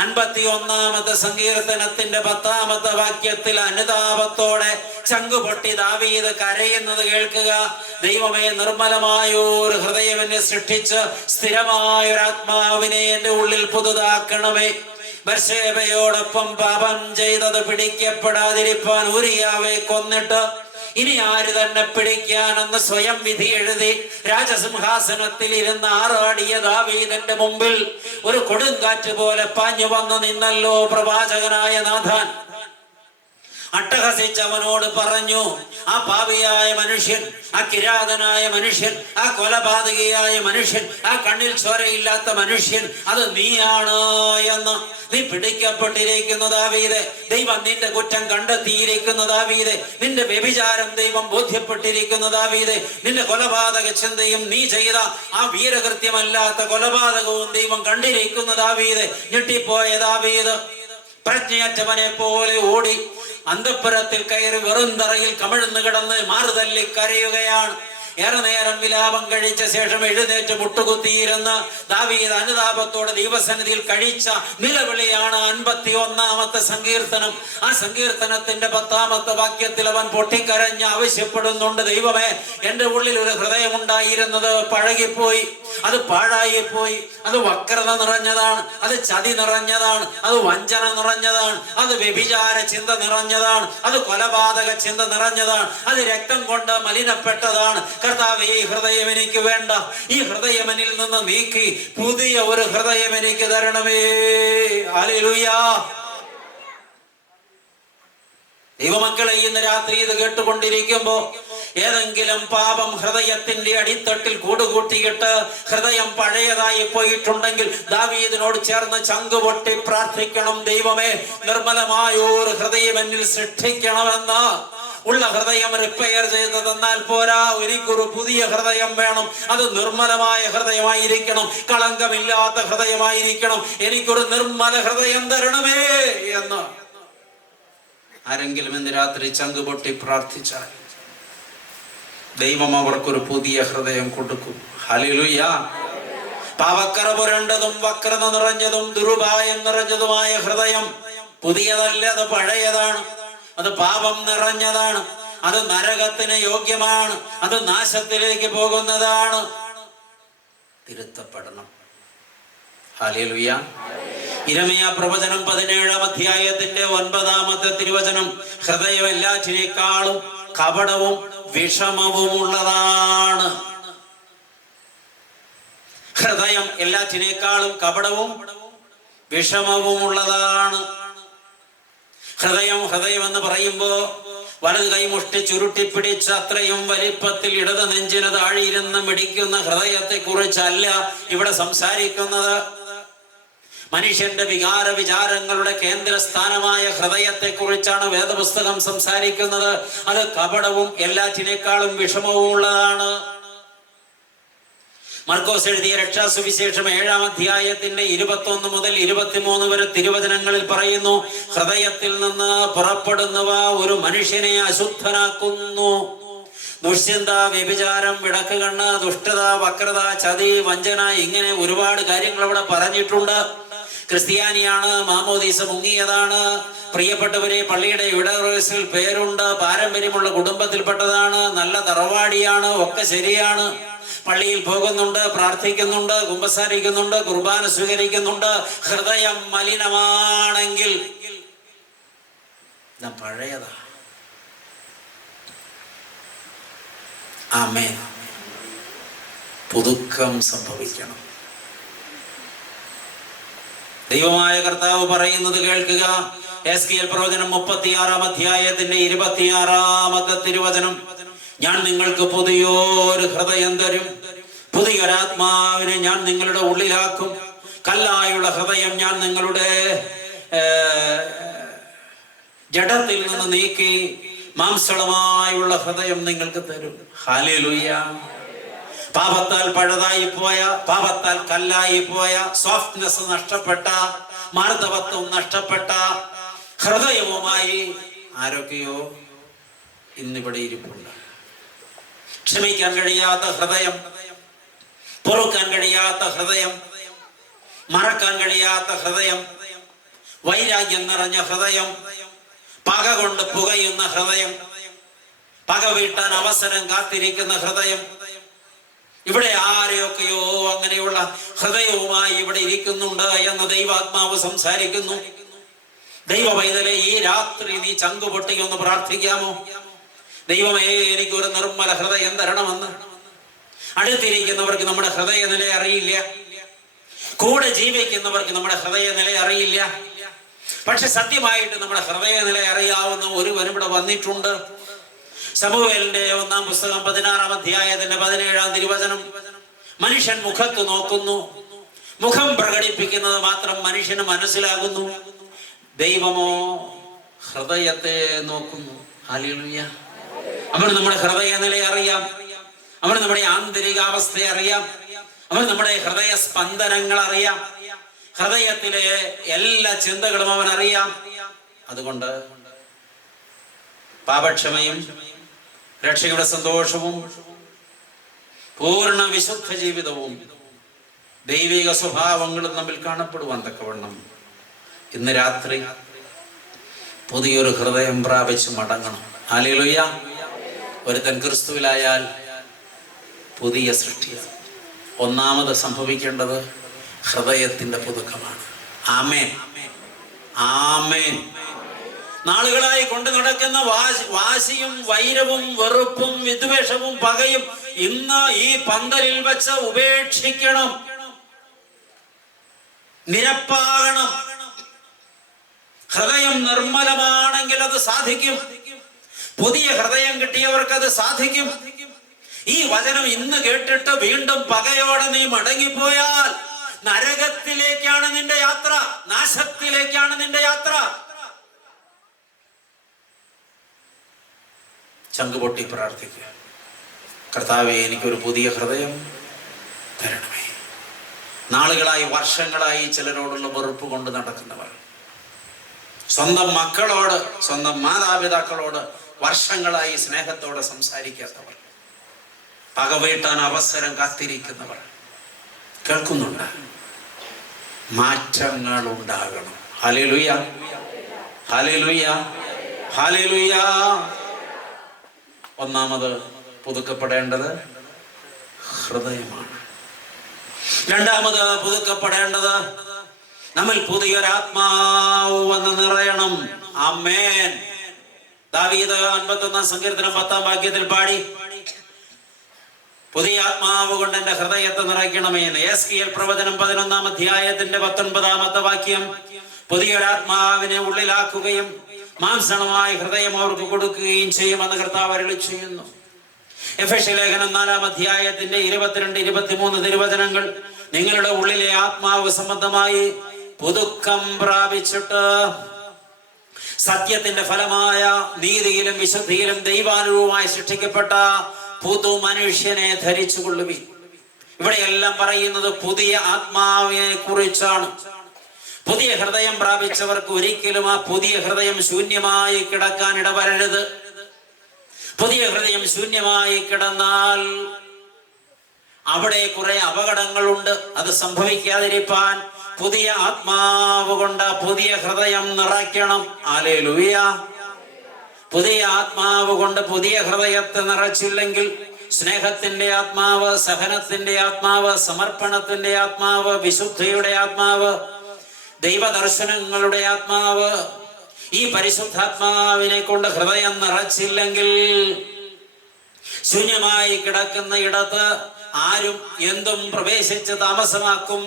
51-ാമത്തെ സങ്കീർത്തനത്തിന്റെ 10-ാമത്തെ വാക്യത്തിൽ അനുതാപത്തോടെ ചങ്കുപൊട്ടി ദാവീദ് കരയുന്നത് കേൾക്കുക. ദൈവമേ, നിർമ്മലമായൊരു ഹൃദയം എന്നെ സൃഷ്ടിച്ച് സ്ഥിരമായൊരാത്മാവിനെ എന്റെ ഉള്ളിൽ പുതുതാക്കണമേ. ബത്ശേബയോടൊപ്പം പാപം ചെയ്തത് പിടിക്കപ്പെടാതിരിപ്പാൻ ഊരിയാവെ കൊന്നിട്ട് ഇനി ആര് തന്നെ പിടിക്കാനെന്ന് സ്വയം വിധി എഴുതി രാജസിംഹാസനത്തിൽ ഇരുന്ന് ആറാടിയ ദാവീദിന്റെ മുമ്പിൽ ഒരു കൊടുങ്കാറ്റ് പോലെ പാഞ്ഞു വന്നു നിന്നല്ലോ പ്രവാചകനായ നാഥാൻ. അട്ടഹസിച്ചവനോട് പറഞ്ഞു, ആ പാപിയായ മനുഷ്യൻ, ആ കിരാതനായ മനുഷ്യൻ, ആ കൊലപാതകിയായ മനുഷ്യൻ, ആ കണ്ണിൽ ചോരയില്ലാത്ത മനുഷ്യൻ അത് നീയാണ് എന്ന്. നീ പിടിക്കപ്പെട്ടിരിക്കുന്ന ദാവീദേ, ദൈവം നിന്റെ കുറ്റം കണ്ടെത്തിയിരിക്കുന്ന ദാവീദേ, നിന്റെ വ്യഭിചാരം ദൈവം ബോധ്യപ്പെട്ടിരിക്കുന്ന ദാവീദേ, നിന്റെ കൊലപാതക ചിന്തയും നീ ചെയ്ത ആ വീരകൃത്യമല്ലാത്ത കൊലപാതകവും ദൈവം കണ്ടിരിക്കുന്ന ദാവീദേ. ഞെട്ടിപ്പോയ ദാവീദ് പ്രജ്ഞയറ്റവനെ പോലെ ഓടി അന്തഃപുരത്തിൽ കയറി വെറും തറയിൽ കമിഴ്ന്നു കിടന്ന് മാറുതല്ലി കരയുകയാണ്. ഏറെ നേരം വിലാപം കഴിച്ച ശേഷം എഴുന്നേറ്റ് മുട്ടുകുത്തിയിരുന്ന് ദാവീദ് അനുതാപത്തോടെ ദൈവസന്നിധിയിൽ കഴിച്ച നിലവിളിയാണ് 51-ാമത്തെ സങ്കീർത്തനം. ആ സങ്കീർത്തനത്തിന്റെ 10-ാമത്തെ വാക്യത്തിൽ അവൻ പൊട്ടിക്കരഞ്ഞ് ആവശ്യപ്പെടുന്നുണ്ട്, ദൈവമേ, എന്റെ ഉള്ളിൽ ഒരു ഹൃദയം ഉണ്ടായിരുന്നത് പഴകിപ്പോയി, അത് പാഴായിപ്പോയി, അത് വക്രത നിറഞ്ഞതാണ്, അത് ചതി നിറഞ്ഞതാണ്, അത് വഞ്ചന നിറഞ്ഞതാണ്, അത് വ്യഭിചാര ചിന്ത നിറഞ്ഞതാണ്, അത് കൊലപാതക ചിന്ത നിറഞ്ഞതാണ്, അത് രക്തം കൊണ്ട് മലിനപ്പെട്ടതാണ്. കർത്താവേ, ഈ ഹൃദയം എനിക്ക് വേണ്ട. ഈ ഹൃദയം എന്നിൽ നിന്ന് നീക്കി പുതിയ ഒരു ഹൃദയം എനിക്ക് തരണമേ. ഹല്ലേലൂയ. ദൈവമക്കളെ, ഇന്ന് രാത്രി ഇത് കേട്ടുകൊണ്ടിരിക്കുമ്പോ ഏതെങ്കിലും പാപം ഹൃദയത്തിന്റെ അടിത്തട്ടിൽ കൂടുകൂട്ടിയിട്ട് ഹൃദയം പഴയതായി പോയിട്ടുണ്ടെങ്കിൽ ദാവീദിനോട് ചേർന്ന് ചങ്കുപൊട്ടി പ്രാർത്ഥിക്കണം, ദൈവമേ, നിർമ്മലമായൊരു ഹൃദയം എന്നിൽ സൃഷ്ടിക്കണമെന്ന്. ഉള്ള ഹൃദയം റിപ്പയർ ചെയ്ത് തന്നാൽ പോരാ, എനിക്കൊരു പുതിയ ഹൃദയം വേണം. അത് നിർമ്മലമായ ഹൃദയമായിരിക്കണം, കളങ്കമില്ലാത്ത ഹൃദയമായിരിക്കണം. എനിക്കൊരു നിർമ്മല ഹൃദയം തരണമേ എന്ന് ആരെങ്കിലും ഇന്ന് രാത്രി ചങ്കുപൊട്ടി പ്രാർത്ഥിച്ചാൽ ദൈവം അവർക്കൊരു പുതിയ ഹൃദയം കൊടുക്കും. ഹല്ലേലൂയ. പാവക്കറ പുരണ്ടതും വക്രത നിറഞ്ഞതും ദുരുപായം നിറഞ്ഞതുമായ ഹൃദയം പുതിയതല്ല, അത് പഴയതാണ്. അത് പാപം നിറഞ്ഞതാണ്, അത് നരകത്തിന് യോഗ്യമാണ്, അത് നാശത്തിലേക്ക് പോകുന്നതാണ്. തിരുത്തപ്പെടണം. ഹല്ലേലൂയ. യിരെമ്യാ പ്രവചനം 17-ാം അധ്യായത്തിന്റെ 9-ാമത്തെ തിരുവചനം, ഹൃദയം എല്ലാറ്റിനേക്കാളും കപടവും വിഷമവും ഉള്ളതാണ്. ഹൃദയം എല്ലാറ്റിനേക്കാളും കപടവും വിഷമവും ഉള്ളതാണ്. ഹൃദയം എന്ന് പറയുമ്പോ വലത് കൈ മുഷ്ടി ചുരുട്ടി പിടിച്ച് അത്രയും വലിപ്പത്തിൽ ഇടത് നെഞ്ചിന് താഴെയിരുന്ന് മിടിക്കുന്ന ഹൃദയത്തെ കുറിച്ചല്ല ഇവിടെ സംസാരിക്കുന്നത്. മനുഷ്യന്റെ വികാര വിചാരങ്ങളുടെ കേന്ദ്രസ്ഥാനമായ ഹൃദയത്തെ കുറിച്ചാണ് വേദപുസ്തകം സംസാരിക്കുന്നത്. അത് കപടവും എല്ലാറ്റിനേക്കാളും വിഷമവും ഉള്ളതാണ്. മർക്കോസ് എഴുതിയ രക്ഷാസുവിശേഷം 7-ാം അധ്യായത്തിന്റെ 21 മുതൽ 23 വരെ തിരുവചനങ്ങളിൽ പറയുന്നു, ഹൃദയത്തിൽ നിന്ന് പുറപ്പെടുന്നവ ഒരു മനുഷ്യനെ അശുദ്ധനാക്കുന്നു. ദുശ്ചിന്ത, വ്യഭിചാരം, വിടക്ക് കണ്ണ്, ദുഷ്ടത, വക്രത, ചതി, വഞ്ചന, ഇങ്ങനെ ഒരുപാട് കാര്യങ്ങൾ അവിടെ പറഞ്ഞിട്ടുണ്ട്. ക്രിസ്ത്യാനിയാണ്, മാമോദീസ മുങ്ങിയതാണ്, പ്രിയപ്പെട്ടവരെ പള്ളിയുടെ ഇടവയസ്സിൽ പേരുണ്ട്, പാരമ്പര്യമുള്ള കുടുംബത്തിൽപ്പെട്ടതാണ്, നല്ല തറവാടിയാണ്, ഒക്കെ ശരിയാണ്, പള്ളിയിൽ പോകുന്നുണ്ട്, പ്രാർത്ഥിക്കുന്നുണ്ട്, കുമ്പസാരിക്കുന്നുണ്ട്, കുർബാന സ്വീകരിക്കുന്നുണ്ട്. ഹൃദയം മലിനമാണെങ്കിൽ പഴയതാ. ആമേൻ. പുതുക്കം സംഭവിക്കണം. ദൈവമായ കർത്താവ് പറയുന്നത് കേൾക്കുക. എസ്കേൽ പ്രവചനം 36-ാം അധ്യായത്തിന്റെ 26-ാമത്തെ തിരുവചനം, ഞാൻ നിങ്ങൾക്ക് പുതിയൊരു ഹൃദയം തരും, പുതിയൊരാത്മാവിനെ ഞാൻ നിങ്ങളുടെ ഉള്ളിലാക്കും, കല്ലായുള്ള ഹൃദയം ഞാൻ നിങ്ങളുടെ ജഡത്തിൽ നിന്ന് നീക്കി മാംസളമായുള്ള ഹൃദയം നിങ്ങൾക്ക് തരും. ഹല്ലേലൂയ. പാപത്താൽ പഴതായി പോയ, പാപത്താൽ കല്ലായി പോയ, സോഫ്റ്റ്നെസ് നഷ്ടപ്പെട്ട, മാർദ്ദവത്വം നഷ്ടപ്പെട്ട ഹൃദയവുമായി ആരൊക്കെയോ ഇന്നിവിടെ ഇരിപ്പുണ്ട്. ക്ഷമിക്കാൻ കഴിയാത്ത ഹൃദയം, പൊറുക്കാൻ കഴിയാത്ത ഹൃദയം, മറക്കാൻ കഴിയാത്ത ഹൃദയം, വൈരാഗ്യം നിറഞ്ഞ ഹൃദയം, പക കൊണ്ട് പുകയുന്ന ഹൃദയം, പക വീട്ടാൻ അവസരം കാത്തിരിക്കുന്ന ഹൃദയം. ഇവിടെ ആരെയൊക്കെയോ അങ്ങനെയുള്ള ഹൃദയവുമായി ഇവിടെ ഇരിക്കുന്നുണ്ട് എന്ന് ദൈവാത്മാവ് സംസാരിക്കുന്നു. ദൈവ പൈതലെ, ഈ രാത്രി നീ ചങ്കുപൊട്ടി ഒന്ന് പ്രാർത്ഥിക്കാമോ? ദൈവമേ, എനിക്കൊരു നിർമ്മല ഹൃദയം തരണമെന്ന്. അടുത്തിരിക്കുന്നവർക്ക് നമ്മുടെ ഹൃദയ നില അറിയില്ല, കൂടെ ജീവിക്കുന്നവർക്ക് നമ്മുടെ ഹൃദയ നില അറിയില്ല. പക്ഷെ സത്യമായിട്ട് നമ്മുടെ ഹൃദയ നില അറിയാവുന്ന ഒരുവൻ ഇവിടെ വന്നിട്ടുണ്ട്. ശമൂവേലിന്റെ 1-ാം പുസ്തകം 16-ാം അധ്യായത്തിന്റെ 17-ാം തിരുവചനം, മനുഷ്യൻ മുഖത്ത് നോക്കുന്നു, മുഖം പ്രകടിപ്പിക്കുന്നത് മാത്രം മനുഷ്യന് മനസ്സിലാകുന്നു, ദൈവമോ ഹൃദയത്തെ നോക്കുന്നു. ഹല്ലേലൂയ. അവൻ നമ്മുടെ ഹൃദയ നില അറിയാം, അവൻ നമ്മുടെ ആന്തരികാവസ്ഥയെ അറിയാം, അവൻ നമ്മുടെ ഹൃദയ സ്പന്ദനങ്ങൾ അറിയാം, ഹൃദയത്തിലെ എല്ലാ ചിന്തകളും അവൻ അറിയാം. അതുകൊണ്ട് പാപക്ഷമയും രക്ഷയുടെ സന്തോഷവും പൂർണ്ണ വിശുദ്ധ ജീവിതവും ദൈവിക സ്വഭാവങ്ങളും തമ്മിൽ കാണപ്പെടുവാൻ തക്കവണ്ണം ഇന്ന് രാത്രി പുതിയൊരു ഹൃദയം പ്രാപിച്ച് മടങ്ങണം. ഹല്ലേലൂയ. ഒരുത്തൻ ക്രിസ്തുവിലായാൽ പുതിയ സൃഷ്ടിയാണ്. ഒന്നാമത് സംഭവിക്കേണ്ടത് ഹൃദയത്തിന്റെ പുതുക്കമാണ്. ആമേൻ, ആമേൻ. നാളുകളായി കൊണ്ട് നടക്കുന്ന വാശിയും വൈരവും വെറുപ്പും വിദ്വേഷവും പകയും ഇന്ന് ഈ പന്തലിൽ വെച്ച് ഉപേക്ഷിക്കണം, നിരപ്പാകണം. ഹൃദയം നിർമ്മലമാണെങ്കിൽ അത് സാധിക്കും. പുതിയ ഹൃദയം കിട്ടിയവർക്ക് അത് സാധിക്കും. ഈ വചനം ഇന്ന് കേട്ടിട്ട് വീണ്ടും പകയോടെ നീ മടങ്ങിപ്പോയാൽ നരകത്തിലേക്കാണ് നിന്റെ യാത്ര, നാശത്തിലേക്കാണ് നിന്റെ യാത്ര. ചങ്കുപൊട്ടി പ്രാർത്ഥിക്കുക, കർത്താവേ, എനിക്കൊരു പുതിയ ഹൃദയം തരണമേ. നാളുകളായി, വർഷങ്ങളായി ചിലരോടുള്ള വെറുപ്പ് കൊണ്ട് നടക്കുന്നവർ, സ്വന്തം മക്കളോട്, സ്വന്തം മാതാപിതാക്കളോട് വർഷങ്ങളായി സ്നേഹത്തോടെ സംസാരിക്കാത്തവർ, പകവീട്ടാൻ അവസരം കാത്തിരിക്കുന്നവർ കേൾക്കുന്നുണ്ട്. മാറ്റങ്ങൾ ഉണ്ടാകണം. Hallelujah, hallelujah, hallelujah. ഒന്നാമത് പുതുക്കപ്പെടേണ്ടത് ഹൃദയമാണ്. രണ്ടാമത് പുതുക്കപ്പെടേണ്ടത് നമ്മൾ പുതിയൊരാത്മാവ് വന്ന് നിറയണം. ആമേൻ. ദാവീദ് 51-ാം സങ്കീർത്തനം 10-ാം വാക്യത്തിൽ പാടി, പുതിയ ആത്മാവ് കൊണ്ട് എന്റെ ഹൃദയത്തെ നിറയ്ക്കണമേ എന്ന്. എസ്കേൽ പ്രവചനം 11-ാം അധ്യായത്തിന്റെ 19-ാമത്തെ വാക്യം, പുതിയൊരാത്മാവിനെ ഉള്ളിലാക്കുകയും മാംസളമായ ഹൃദയം അവർക്ക് കൊടുക്കുകയും ചെയ്യുമെന്ന് കർത്താവ് അരുളി ചെയ്യുന്നു. എഫെസ്യ ലേഖനം 4-ാം അധ്യായത്തിന്റെ 22-23 തിരുവചനങ്ങൾ, നിങ്ങളുടെ ഉള്ളിലെ ആത്മാവ് സംബന്ധമായി പുതുക്കം പ്രാപിച്ചിട്ട് സത്യത്തിന്റെ ഫലമായ നീതിയിലും വിശുദ്ധിയിലും ദൈവാനുരൂപമായി സൃഷ്ടിക്കപ്പെട്ട പുതു മനുഷ്യനെ ധരിച്ചു കൊള്ളുവിൻ. ഇവിടെയെല്ലാം പറയുന്നത് പുതിയ ആത്മാവിനെ കുറിച്ചാണ്. പുതിയ ഹൃദയം പ്രാപിച്ചവർക്ക് ഒരിക്കലും ആ പുതിയ ഹൃദയം ശൂന്യമായി കിടക്കാൻ ഇടവരരുത്. പുതിയ ഹൃദയം ശൂന്യമായി കിടന്നാൽ അവിടെ കുറെ അപകടങ്ങളുണ്ട്. അത് സംഭവിക്കാതിരിക്കാൻ പുതിയ ആത്മാവ് കൊണ്ട് പുതിയ ഹൃദയം നിറയ്ക്കണം. ഹല്ലേലൂയ. പുതിയ ആത്മാവ് കൊണ്ട് പുതിയ ഹൃദയത്തെ നിറച്ചില്ലെങ്കിൽ സ്നേഹത്തിന്റെ ആത്മാവ്, സഹനത്തിന്റെ ആത്മാവ്, സമർപ്പണത്തിന്റെ ആത്മാവ്, വിശുദ്ധിയുടെ ആത്മാവ്, ദൈവദർശനങ്ങളുടെ ആത്മാവ്, ഈ പരിശുദ്ധാത്മാവിനെ കൊണ്ട് ഹൃദയം നിറച്ചില്ലെങ്കിൽ ശൂന്യമായി കിടക്കുന്ന ഇടത്ത് ആരും എന്തും പ്രവേശിച്ച് താമസമാക്കും.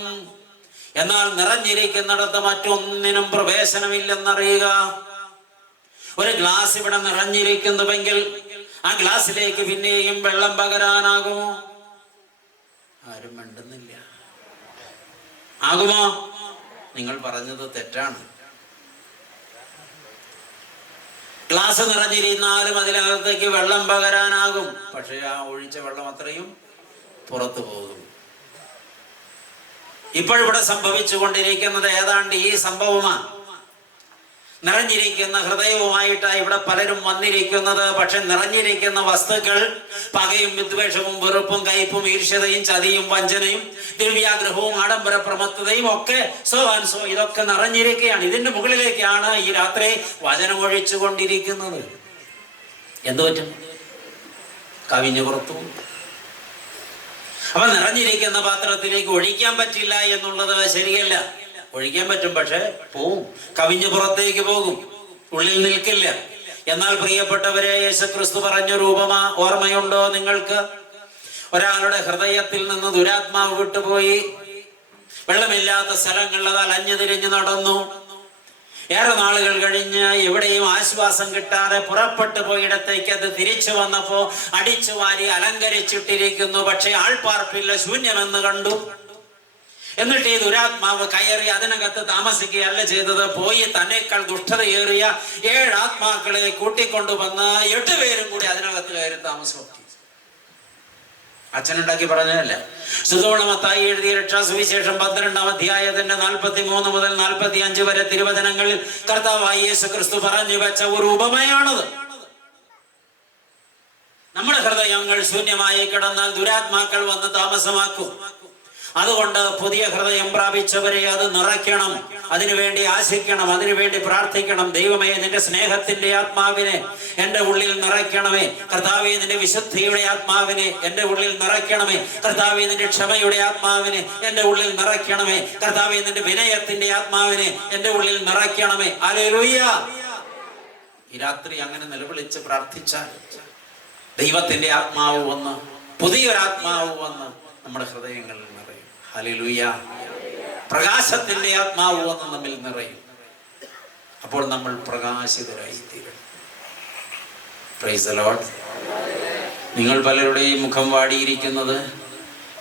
എന്നാൽ നിറഞ്ഞിരിക്കുന്നിടത്ത് മറ്റൊന്നിനും പ്രവേശനമില്ലെന്നറിയുക. ഒരു ഗ്ലാസ് ഇവിടെ നിറഞ്ഞിരിക്കുന്നുവെങ്കിൽ ആ ഗ്ലാസ്സിലേക്ക് പിന്നെയും വെള്ളം പകരാനാകുമോ? ആരും മിണ്ടുന്നില്ല. ആകുമോ? നിങ്ങൾ പറഞ്ഞത് തെറ്റാണ്. ഗ്ലാസ് നിറഞ്ഞിരുന്നാലും അതിനകത്തേക്ക് വെള്ളം പകരാനാകും. പക്ഷെ ആ ഒഴിച്ച വെള്ളം അത്രയും പുറത്തു പോകും. ഇപ്പോഴിവിടെ സംഭവിച്ചുകൊണ്ടിരിക്കുന്നത് ഏതാണ്ട് ഈ സംഭവമാണ്. നിറഞ്ഞിരിക്കുന്ന ഹൃദയവുമായിട്ടാണ് ഇവിടെ പലരും വന്നിരിക്കുന്നത്. പക്ഷെ നിറഞ്ഞിരിക്കുന്ന വസ്തുക്കൾ പകയും വിദ്വേഷവും വെറുപ്പും കയ്പും ഈർഷ്യതയും ചതിയും വഞ്ചനയും ദിവ്യാഗ്രഹവും ആഡംബര പ്രമത്തതയും ഒക്കെ ഇതൊക്കെ നിറഞ്ഞിരിക്കുകയാണ്. ഇതിന്റെ മുകളിലേക്കാണ് ഈ രാത്രി വചനം ഒഴിച്ചു കൊണ്ടിരിക്കുന്നത്. എന്തു പറ്റും? കവിഞ്ഞു പുറത്തു. അപ്പൊ നിറഞ്ഞിരിക്കുന്ന പാത്രത്തിലേക്ക് ഒഴിക്കാൻ പറ്റില്ല എന്നുള്ളത് ശരിയല്ല. ഒഴിക്കാൻ പറ്റും, പക്ഷെ പോവും, കവിഞ്ഞു പുറത്തേക്ക് പോകും, ഉള്ളിൽ നിൽക്കില്ല. എന്നാൽ പ്രിയപ്പെട്ടവരെ, യേശുക്രിസ്തു പറഞ്ഞൊരു ഉപമ ഓർമ്മയുണ്ടോ നിങ്ങൾക്ക്? ഒരാളുടെ ഹൃദയത്തിൽ നിന്ന് ദുരാത്മാവ് വിട്ടുപോയി വെള്ളമില്ലാത്ത സ്ഥലങ്ങളിൽ അലഞ്ഞു തിരിഞ്ഞു നടന്നു. ഏറെ നാളുകൾ കഴിഞ്ഞ് എവിടെയും ആശ്വാസം കിട്ടാതെ പുറപ്പെട്ടു പോയിടത്തേക്ക് അത് തിരിച്ചു വന്നപ്പോ അടിച്ചു വാരി അലങ്കരിച്ചിട്ടിരിക്കുന്നു. പക്ഷെ ആൾപ്പാർപ്പില്ല, ശൂന്യമെന്ന് കണ്ടു. എന്നിട്ട് ഈ ദുരാത്മാവ് കയറി അതിനകത്ത് താമസിക്കുകയല്ല ചെയ്തത്. പോയി തന്നേക്കാൾ ദുഷ്ടതയേറിയ 7 ആത്മാക്കളെ കൂട്ടിക്കൊണ്ടുവന്ന് 8 പേരും കൂടി അതിനകത്ത് കയറി താമസമാക്കി. അച്ഛനുണ്ടാക്കി പറഞ്ഞതല്ല. സുധോണമത്തായി എഴുതിയ രക്ഷാസുവിശേഷം 12-ാം അധ്യായത്തിന്റെ 43 മുതൽ 45 വരെ തിരുവചനങ്ങളിൽ കർത്താവായ യേശുക്രിസ്തു പറഞ്ഞു വെച്ച ഒരു ഉപമയാണത്. നമ്മുടെ ഹൃദയങ്ങൾ ശൂന്യമായി കിടന്നാൽ ദുരാത്മാക്കൾ വന്ന് താമസമാക്കും. അതുകൊണ്ട് പുതിയ ഹൃദയം പ്രാപിച്ചവരെ അത് നിറയ്ക്കണം. അതിനുവേണ്ടി ആശിക്കണം, അതിനുവേണ്ടി പ്രാർത്ഥിക്കണം. ദൈവമേ, നിന്റെ സ്നേഹത്തിന്റെ ആത്മാവിനെ എന്റെ ഉള്ളിൽ നിറയ്ക്കണമേ. കർത്താവേ, നിന്റെ വിശുദ്ധിയുടെ ആത്മാവിനെ എന്റെ ഉള്ളിൽ നിറയ്ക്കണമേ. കർത്താവേ, നിന്റെ ക്ഷമയുടെ ആത്മാവിനെ എന്റെ ഉള്ളിൽ നിറയ്ക്കണമേ. കർത്താവേ, നിന്റെ വിനയത്തിന്റെ ആത്മാവിനെ എന്റെ ഉള്ളിൽ നിറയ്ക്കണമേ. ഹല്ലേലൂയ. ഈ രാത്രി അങ്ങനെ നിലവിളിച്ച് പ്രാർത്ഥിച്ചാൽ ദൈവത്തിന്റെ ആത്മാവ് വന്ന്, പുതിയൊരാത്മാവ് വന്ന് നമ്മുടെ ഹൃദയങ്ങളിൽ നിറയും. ഹല്ലേലൂയ. പ്രകാശത്തിന്റെ ആത്മാവ് വന്ന് നമ്മിൽ നിറയും. അപ്പോൾ നമ്മൾ പ്രകാശിതരായി തീരും. Price the Lord. നിങ്ങൾ പലരുടെയും മുഖം വാടിയിരിക്കുന്നത്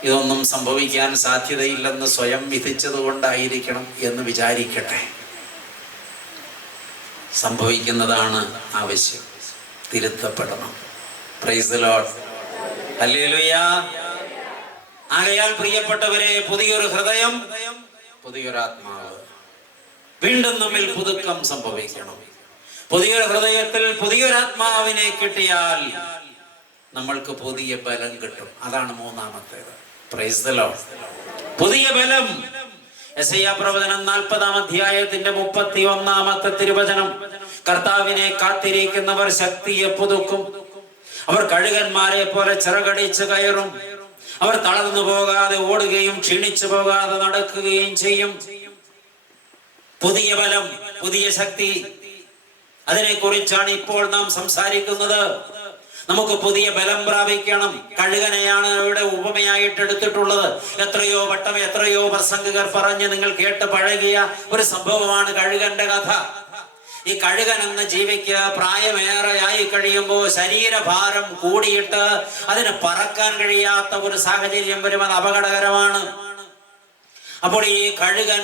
ഇതൊന്നും സംഭവിക്കാൻ സാധ്യതയില്ലെന്ന് സ്വയം വിധിച്ചത് കൊണ്ടായിരിക്കണം എന്ന് വിചാരിക്കട്ടെ. സംഭവിക്കുന്നതാണ് ആവശ്യം. തിരുത്തപ്പെടണം. Praise the lord. ഹല്ലേലൂയ. ആകയാൽ പ്രിയപ്പെട്ടവരെ, പുതിയൊരു ഹൃദയം, പുതിയൊരാത്മാവ്, വീണ്ടും നമ്മിൽ പുതുക്കം സംഭവിക്കണം. പുതിയൊരു ഹൃദയത്തിൽ പുതിയൊരാത്മാവിനെ കിട്ടിയാൽ നമ്മൾക്ക് പുതിയ ബലം കിട്ടും. അതാണ് 3-ാമത്തേത്. Price the Lord. പുതിയ ബലം. യെശയ്യാ പ്രവചനം 40-ാം അധ്യായത്തിന്റെ 31-ാമത്തെ തിരുവചനം. കർത്താവിനെ കാത്തിരിക്കുന്നവർ ശക്തിയെ പുതുക്കും. അവർ കഴുകന്മാരെ പോലെ ചിറകടിച്ച് കയറും. അവർ തളർന്നു പോകാതെ ഓടുകയും ക്ഷീണിച്ചു പോകാതെ നടക്കുകയും ചെയ്യും. പുതിയ ബലം, പുതിയ ശക്തി, അതിനെക്കുറിച്ചാണ് ഇപ്പോൾ നാം സംസാരിക്കുന്നത്. നമുക്ക് പുതിയ ബലം പ്രാപിക്കണം. കഴുകനെയാണ് ഇവിടെ ഉപമയായിട്ട് എടുത്തിട്ടുള്ളത്. എത്രയോ വട്ടം എത്രയോ പ്രസംഗകർ പറഞ്ഞ് നിങ്ങൾ കേട്ട് പഴകിയ ഒരു സംഭവമാണ് കഴുകന്റെ കഥ. ഈ കഴുകൻ എന്ന ജീവിക്ക് പ്രായമേറെയായി കഴിയുമ്പോൾ ശരീരഭാരം കൂടിയിട്ട് അതിന് പറക്കാൻ കഴിയാത്ത ഒരു സാഹചര്യം വരും. അത് അപകടകരമാണ്. അപ്പോൾ ഈ കഴുകൻ